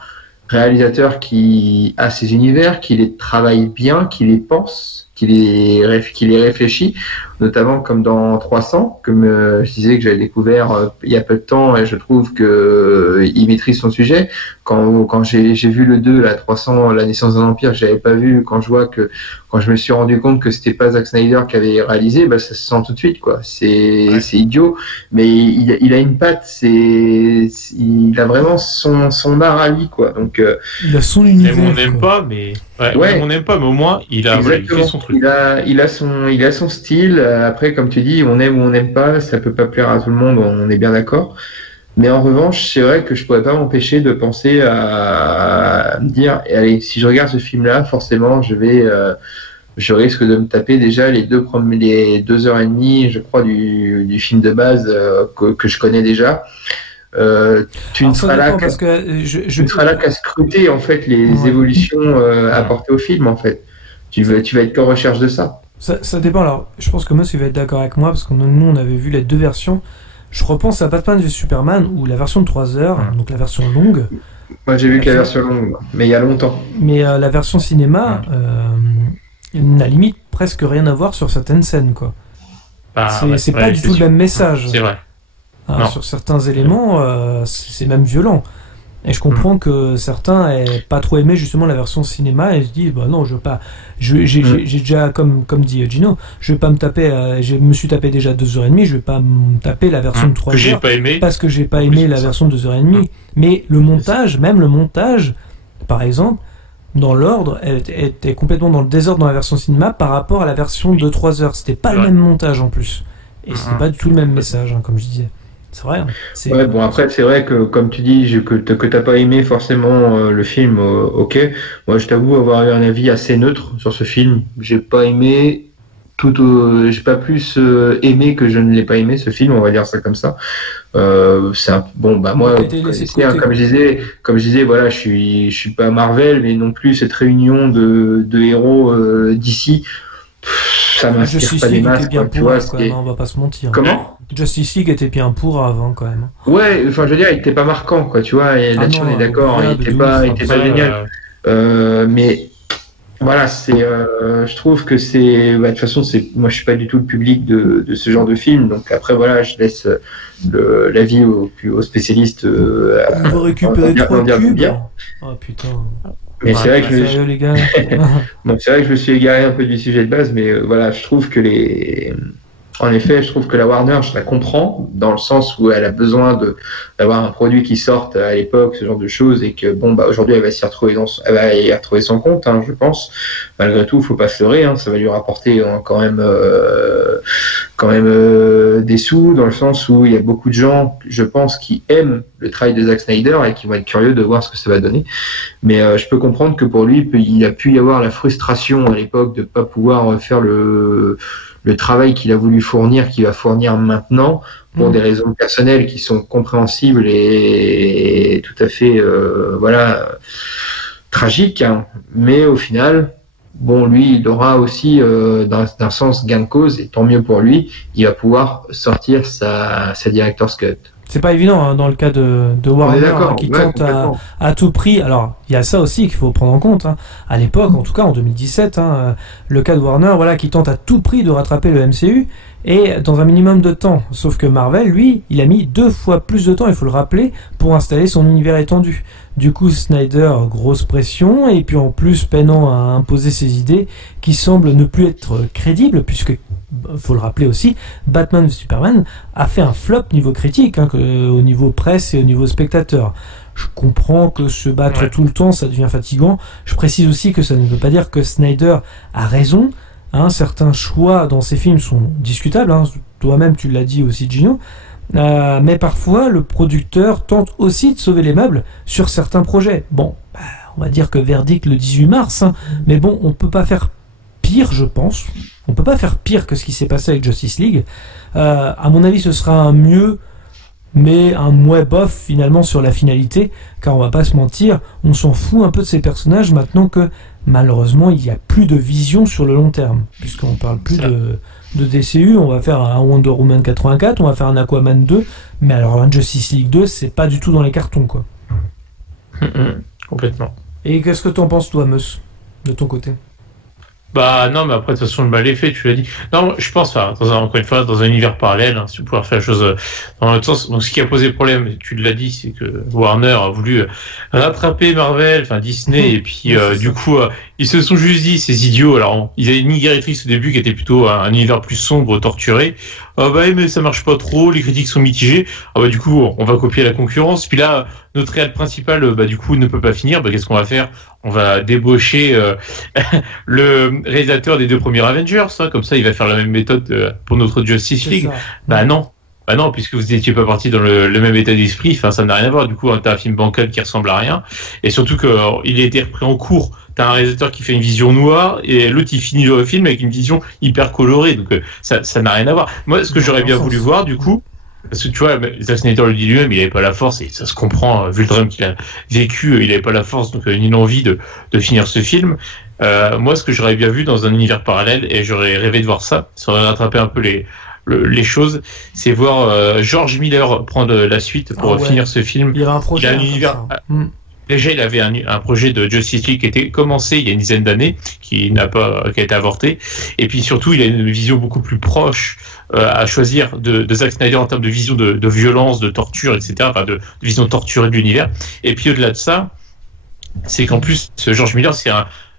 réalisateur qui a ses univers, qui les travaille bien, qui les pense, qui les réfléchit, notamment comme dans 300, comme je disais que j'avais découvert il y a peu de temps, et je trouve que il maîtrise son sujet. Quand j'ai vu le 2, la 300, la naissance d'un empire, que j'avais pas vu, quand je me suis rendu compte que c'était pas Zack Snyder qui avait réalisé, bah ça se sent tout de suite, quoi. C'est idiot, mais il a une patte, il a vraiment son art à lui, quoi. Donc il a son univers. On n'aime pas, mais on n'aime pas, mais au moins il fait son truc. Il a son style. Après, comme tu dis, on aime ou on n'aime pas, ça peut pas plaire à tout le monde, on est bien d'accord. Mais en revanche, c'est vrai que je pourrais pas m'empêcher de penser à me dire, allez, si je regarde ce film-là, forcément, je risque de me taper déjà les 2h30, je crois, du film de base que je connais déjà. Tu ne seras là qu'à scruter en fait les évolutions apportées au film, en fait. Tu vas être qu'en recherche de ça. Ça dépend. Alors, je pense que Moss il va être d'accord avec moi parce que nous on avait vu les deux versions. Je repense à Batman v Superman où la version de 3 heures, donc la version longue. Moi j'ai vu que la version longue, mais il y a longtemps. Mais la version cinéma n'a limite presque rien à voir sur certaines scènes, quoi. C'est pas du tout le même message. C'est vrai. Sur certains éléments, c'est même violent. Et je comprends que certains aient pas trop aimé justement la version cinéma et se disent bah non, je veux pas. J'ai déjà, comme dit Gino, je vais pas me taper. Je me suis tapé déjà 2h30, je vais pas me taper la version de 3 heures. Que j'ai pas aimé. Parce que j'ai pas aimé la version de 2h30. Mais le montage, par exemple, dans l'ordre, était complètement dans le désordre dans la version cinéma par rapport à la version de 3 heures. C'était pas le même montage en plus. Et c'était pas du tout le même message, hein, comme je disais. C'est vrai. Hein. Ouais, bon, après, c'est vrai que, comme tu dis, que t'as pas aimé forcément le film, ok. Moi, je t'avoue avoir eu un avis assez neutre sur ce film. J'ai pas aimé j'ai pas plus aimé que je ne l'ai pas aimé, ce film, on va dire ça comme ça. Moi, comme je disais, voilà, je suis pas Marvel, mais non plus cette réunion de héros d'ici. Ça m'inspire pas des masses, tu vois. On va pas se mentir. Comment? Justice League était bien pour avant, quand même. Ouais, enfin, je veux dire, il était pas marquant, quoi, tu vois, et là-dessus, on est d'accord, il était pas génial. Mais, voilà, je trouve que de toute façon, moi, je suis pas du tout le public de ce genre de film, donc après, voilà, je laisse l'avis aux spécialistes. On va récupérer 3 cubes. Oh, putain. Mais c'est vrai que les gars. c'est vrai que je me suis égaré un peu du sujet de base, mais voilà, je trouve que en effet, je trouve que la Warner, je la comprends, dans le sens où elle a besoin d'avoir un produit qui sorte à l'époque, ce genre de choses, et que aujourd'hui, elle va s'y retrouver elle va y retrouver son compte, hein, je pense. Malgré tout, faut pas se leurrer, hein, ça va lui rapporter quand même des sous, dans le sens où il y a beaucoup de gens, je pense, qui aiment le travail de Zack Snyder et qui vont être curieux de voir ce que ça va donner. Mais je peux comprendre que pour lui, il a pu y avoir la frustration à l'époque de pas pouvoir faire le travail qu'il a voulu fournir, qu'il va fournir maintenant, pour des raisons personnelles qui sont compréhensibles et tout à fait, tragiques, hein. Mais au final, lui, il aura aussi, d'un sens, gain de cause, et tant mieux pour lui, il va pouvoir sortir sa director's cut. C'est pas évident, hein, dans le cas de Warner, qui tente à tout prix. Alors, il y a ça aussi qu'il faut prendre en compte, hein. À l'époque, en tout cas en 2017, hein, le cas de Warner, qui tente à tout prix de rattraper le MCU et dans un minimum de temps. Sauf que Marvel, lui, il a mis 2 fois plus de temps, il faut le rappeler, pour installer son univers étendu. Du coup, Snyder, grosse pression, et puis en plus peinant à imposer ses idées qui semblent ne plus être crédibles, puisque, faut le rappeler aussi, Batman v Superman a fait un flop niveau critique, hein, au niveau presse et au niveau spectateur. Je comprends que se battre Ouais. tout le temps, ça devient fatigant. Je précise aussi que ça ne veut pas dire que Snyder a raison. Hein, certains choix dans ses films sont discutables. Hein. Toi-même, tu l'as dit aussi, Gino. Mais parfois, le producteur tente aussi de sauver les meubles sur certains projets. Bon, on va dire que verdict le 18 mars. Hein, mais bon, on peut pas faire pire, je pense. On peut pas faire pire que ce qui s'est passé avec Justice League. À mon avis, ce sera un mieux, mais un moins bof finalement sur la finalité, car on va pas se mentir, on s'en fout un peu de ces personnages maintenant que malheureusement il n'y a plus de vision sur le long terme, puisqu'on parle plus de DCU. On va faire un Wonder Woman 84, on va faire un Aquaman 2, mais alors un Justice League 2, c'est pas du tout dans les cartons, quoi. Complètement. Et qu'est-ce que t'en penses, toi, Meus, de ton côté? Bah non, mais après de toute façon le mal est fait, tu l'as dit. Non, je pense, encore une fois, dans un univers parallèle, hein, si vous pouvez faire la chose dans l'autre sens. Donc ce qui a posé problème, tu l'as dit, c'est que Warner a voulu rattraper Marvel, enfin Disney, et puis du coup ils se sont juste dit, ces idiots, alors ils avaient une ligne directrice au début qui était plutôt un univers plus sombre, torturé. Ah bah mais ça marche pas trop, les critiques sont mitigées. Ah bah du coup on va copier la concurrence. Puis là notre réal principal bah du coup ne peut pas finir. Bah qu'est-ce qu'on va faire? On va débaucher le réalisateur des 2 premiers Avengers, hein, comme ça il va faire la même méthode pour notre Justice League. Bah non, puisque vous n'étiez pas parti dans le même état d'esprit, enfin ça n'a rien à voir. Du coup, t'as un film bancal qui ressemble à rien, et surtout que il a été repris en cours. T'as un réalisateur qui fait une vision noire, et l'autre il finit le film avec une vision hyper colorée. Donc ça n'a rien à voir. Moi, ce que j'aurais bien voulu voir, du coup, parce que tu vois, Zack Snyder le dit lui-même, il avait pas la force, et ça se comprend, vu le drame qu'il a vécu, il avait pas la force, donc ni l'envie de finir ce film. Moi, ce que j'aurais bien vu dans un univers parallèle, et j'aurais rêvé de voir ça aurait rattrapé un peu les choses, c'est voir George Miller prendre la suite pour finir ce film. Il y a un projet. Il a un univers. Déjà, il avait un projet de Justice League qui était commencé il y a une dizaine d'années, qui a été avorté. Et puis surtout, il a une vision beaucoup plus proche à choisir de Zack Snyder en termes de vision de violence, de torture, etc. Enfin, de vision torturée de l'univers. Et puis au-delà de ça, c'est qu'en plus, George Miller,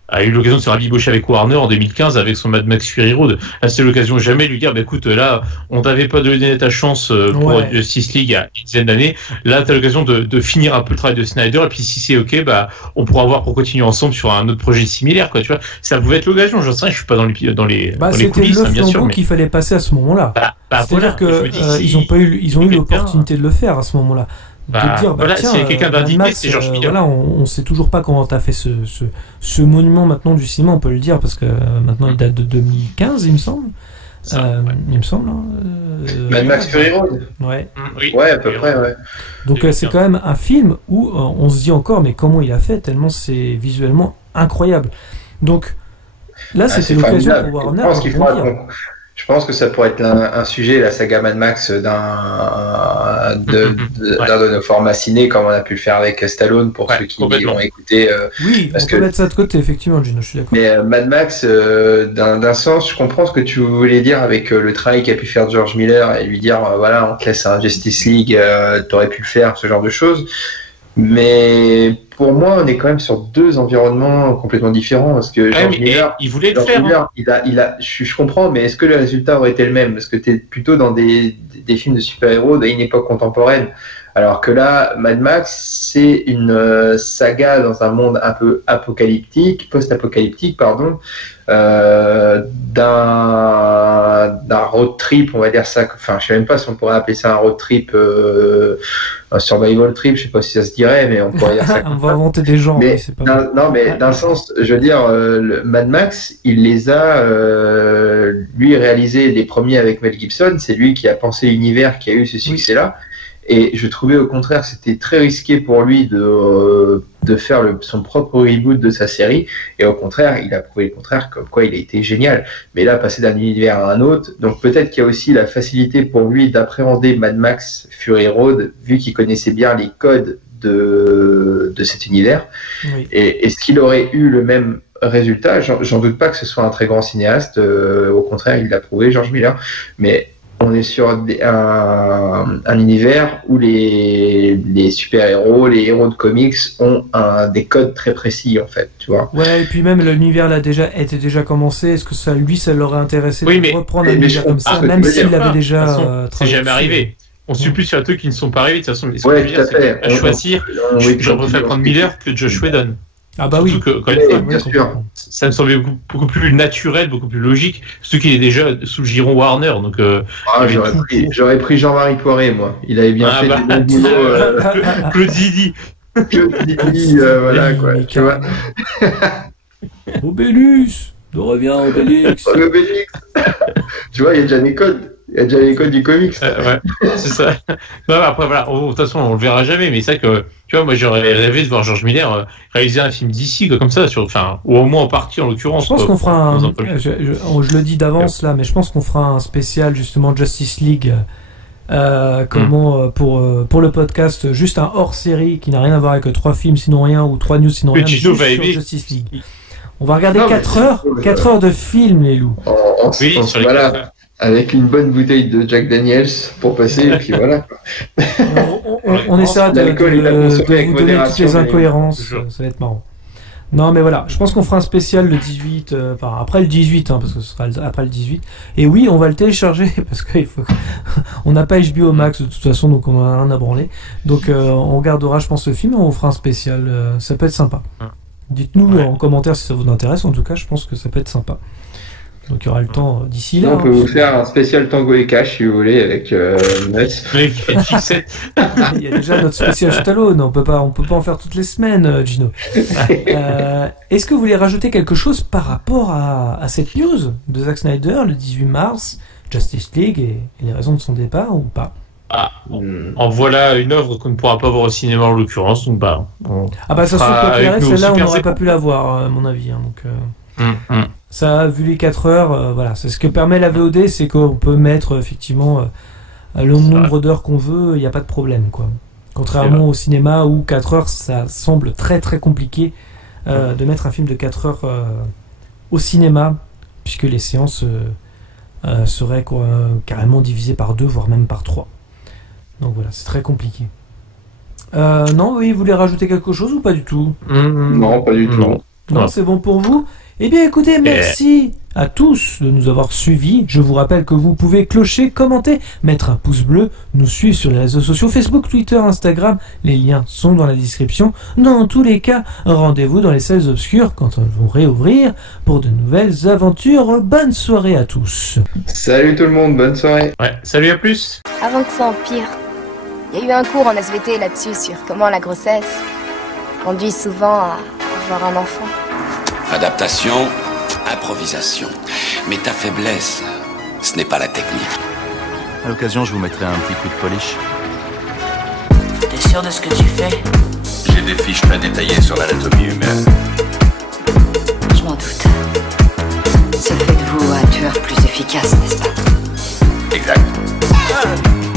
a eu l'occasion de se rabibocher avec Warner en 2015 avec son Mad Max Fury Road. Là, c'est l'occasion jamais de lui dire, bah écoute, là, on t'avait pas donné ta chance pour Justice League il y a une dizaine d'années. Là, t'as l'occasion de finir un peu le travail de Snyder, et puis si c'est ok, bah, on pourra voir pour continuer ensemble sur un autre projet similaire, quoi, tu vois. Ça pouvait être l'occasion, j'en sais rien, je suis pas dans les coulisses, c'était le bien sûr. flambeau qu'il fallait passer à ce moment-là. C'est-à-dire voilà, que ils ont eu l'opportunité de le faire à ce moment-là. De dire, voilà, tiens, c'est quelqu'un d'indiqué, c'est George Miller. Voilà, on sait toujours pas comment t'as fait ce monument maintenant du cinéma, on peut le dire, parce que maintenant il date de 2015, il me semble. Il me semble. Mad Max Fury Road. Ouais. Oui. Ouais, à peu près, ouais. Donc c'est quand même un film où on se dit encore, mais comment il a fait, tellement c'est visuellement incroyable. Donc là, c'était l'occasion pour Warner. Je pense que ça pourrait être un sujet, la saga Mad Max, d'un de nos formats ciné, comme on a pu le faire avec Stallone, pour ceux qui ont écouté. Oui, on peut mettre ça de côté, effectivement, Gino, je suis d'accord. Mais Mad Max, d'un sens, je comprends ce que tu voulais dire avec le travail qu'a pu faire George Miller, et lui dire, voilà, on te laisse un Justice League, t'aurais pu le faire, ce genre de choses. Mais pour moi, on est quand même sur 2 environnements complètement différents, parce que George Miller, il voulait le faire. Miller, je comprends, mais est-ce que le résultat aurait été le même? Parce que tu es plutôt dans des films de super-héros d'une époque contemporaine, alors que là, Mad Max, c'est une saga dans un monde un peu post-apocalyptique, pardon, d'un road trip, on va dire ça. Enfin, je sais même pas si on pourrait appeler ça un road trip, un survival trip, je sais pas si ça se dirait, mais on pourrait dire ça. On va inventer des gens. Mais, c'est pas d'un sens, je veux dire, le Mad Max, il les a, lui, réalisé les premiers avec Mel Gibson. C'est lui qui a pensé l'univers qui a eu ce succès-là. Et je trouvais au contraire que c'était très risqué pour lui de faire son propre reboot de sa série. Et au contraire, il a prouvé le contraire, comme quoi il a été génial. Mais là, passer d'un univers à un autre, donc peut-être qu'il y a aussi la facilité pour lui d'appréhender Mad Max Fury Road, vu qu'il connaissait bien les codes de cet univers. Oui. Et est-ce qu'il aurait eu le même résultat? J'en doute pas que ce soit un très grand cinéaste. Au contraire, il l'a prouvé, George Miller. Mais on est sur un univers où les super-héros, les héros de comics ont des codes très précis, en fait, tu vois. Ouais, et puis même l'univers était déjà commencé. Est-ce que ça l'aurait intéressé de reprendre un univers comme ça, même s'il l'avait déjà c'est jamais arrivé. On suit plus sur ceux qui ne sont pas arrivés. De toute façon, mais ce que Ouais, je veux dire, tout à fait. c'est qu'à choisir, j'aurais préféré prendre Miller que Josh Whedon. Ah bah oui. Surtout que, encore une fois, bien sûr. ça me semblait beaucoup plus naturel, beaucoup plus logique. Surtout qu'il est déjà sous le giron Warner, donc. J'aurais pris Jean-Marie Poiré, moi. Il avait bien fait des bons boulots. Claude Zidi. Voilà quoi. Tu vois. Obélix, de revient Obélix. Obélix. Tu vois, il y a déjà les codes. Il y a déjà les codes du comics. Ouais, c'est ça. Non, après, voilà, de toute façon, on le verra jamais, mais c'est ça que, tu vois, moi, j'aurais rêvé de voir George Miller réaliser un film d'ici, comme ça, ou au moins en partie, en l'occurrence. Je pense qu'on fera je le dis d'avance, là, mais je pense qu'on fera un spécial, justement, Justice League, pour le podcast, juste un hors-série qui n'a rien à voir avec 3 films, sinon rien, ou 3 news, sinon rien, mais juste sur Justice League. On va regarder 4 heures de film, les loups. Voilà. Avec une bonne bouteille de Jack Daniels pour passer, et puis voilà. On essaiera de vous donner toutes les incohérences, ça va être marrant. Non mais voilà, je pense qu'on fera un spécial le 18, après le 18, parce que ce sera après le 18. Et oui, on va le télécharger, parce qu'il faut... on n'a pas HBO Max de toute façon, donc on en a rien à branler. Donc on regardera, je pense, le film et on fera un spécial, ça peut être sympa. Dites-nous en commentaire si ça vous intéresse, en tout cas je pense que ça peut être sympa. Donc il y aura le temps d'ici là. On peut vous faire un spécial Tango et Cash si vous voulez avec Nuts. Il y a déjà notre spécial Stallone, on peut pas en faire toutes les semaines, Gino. Est-ce que vous voulez rajouter quelque chose par rapport à cette news de Zack Snyder le 18 mars, Justice League et les raisons de son départ ou pas? En voilà une œuvre qu'on ne pourra pas voir au cinéma en l'occurrence, donc ça se trouve celle-là on n'aurait pas pu la voir à mon avis, donc. Ça a vu les 4 heures, voilà, c'est ce que permet la VOD, c'est qu'on peut mettre effectivement le nombre d'heures qu'on veut, il n'y a pas de problème, quoi. Contrairement au cinéma où 4 heures, ça semble très très compliqué de mettre un film de 4 heures au cinéma, puisque les séances seraient carrément divisées par 2, voire même par 3. Donc voilà, c'est très compliqué. Non, oui, vous voulez rajouter quelque chose ou pas du tout? Non, pas du tout. Non, c'est bon pour vous? Eh bien écoutez, merci à tous de nous avoir suivis. Je vous rappelle que vous pouvez clocher, commenter, mettre un pouce bleu, nous suivre sur les réseaux sociaux Facebook, Twitter, Instagram. Les liens sont dans la description. Dans tous les cas, rendez-vous dans les salles obscures quand elles vont réouvrir pour de nouvelles aventures. Bonne soirée à tous. Salut tout le monde, bonne soirée. Ouais, salut, à plus. Avant que ça empire, il y a eu un cours en SVT là-dessus sur comment la grossesse conduit souvent à avoir un enfant. Adaptation, improvisation. Mais ta faiblesse, ce n'est pas la technique. À l'occasion, je vous mettrai un petit coup de polish. T'es sûr de ce que tu fais? J'ai des fiches très détaillées sur l'anatomie humaine. Je m'en doute. Ça fait de vous un tueur plus efficace, n'est-ce pas? Exact.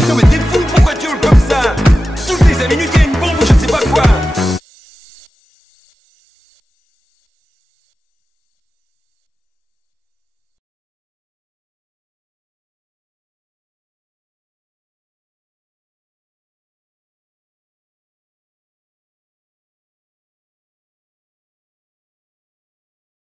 Non mais t'es fou, pourquoi tu hurles comme ça? Toutes les 5 minutes,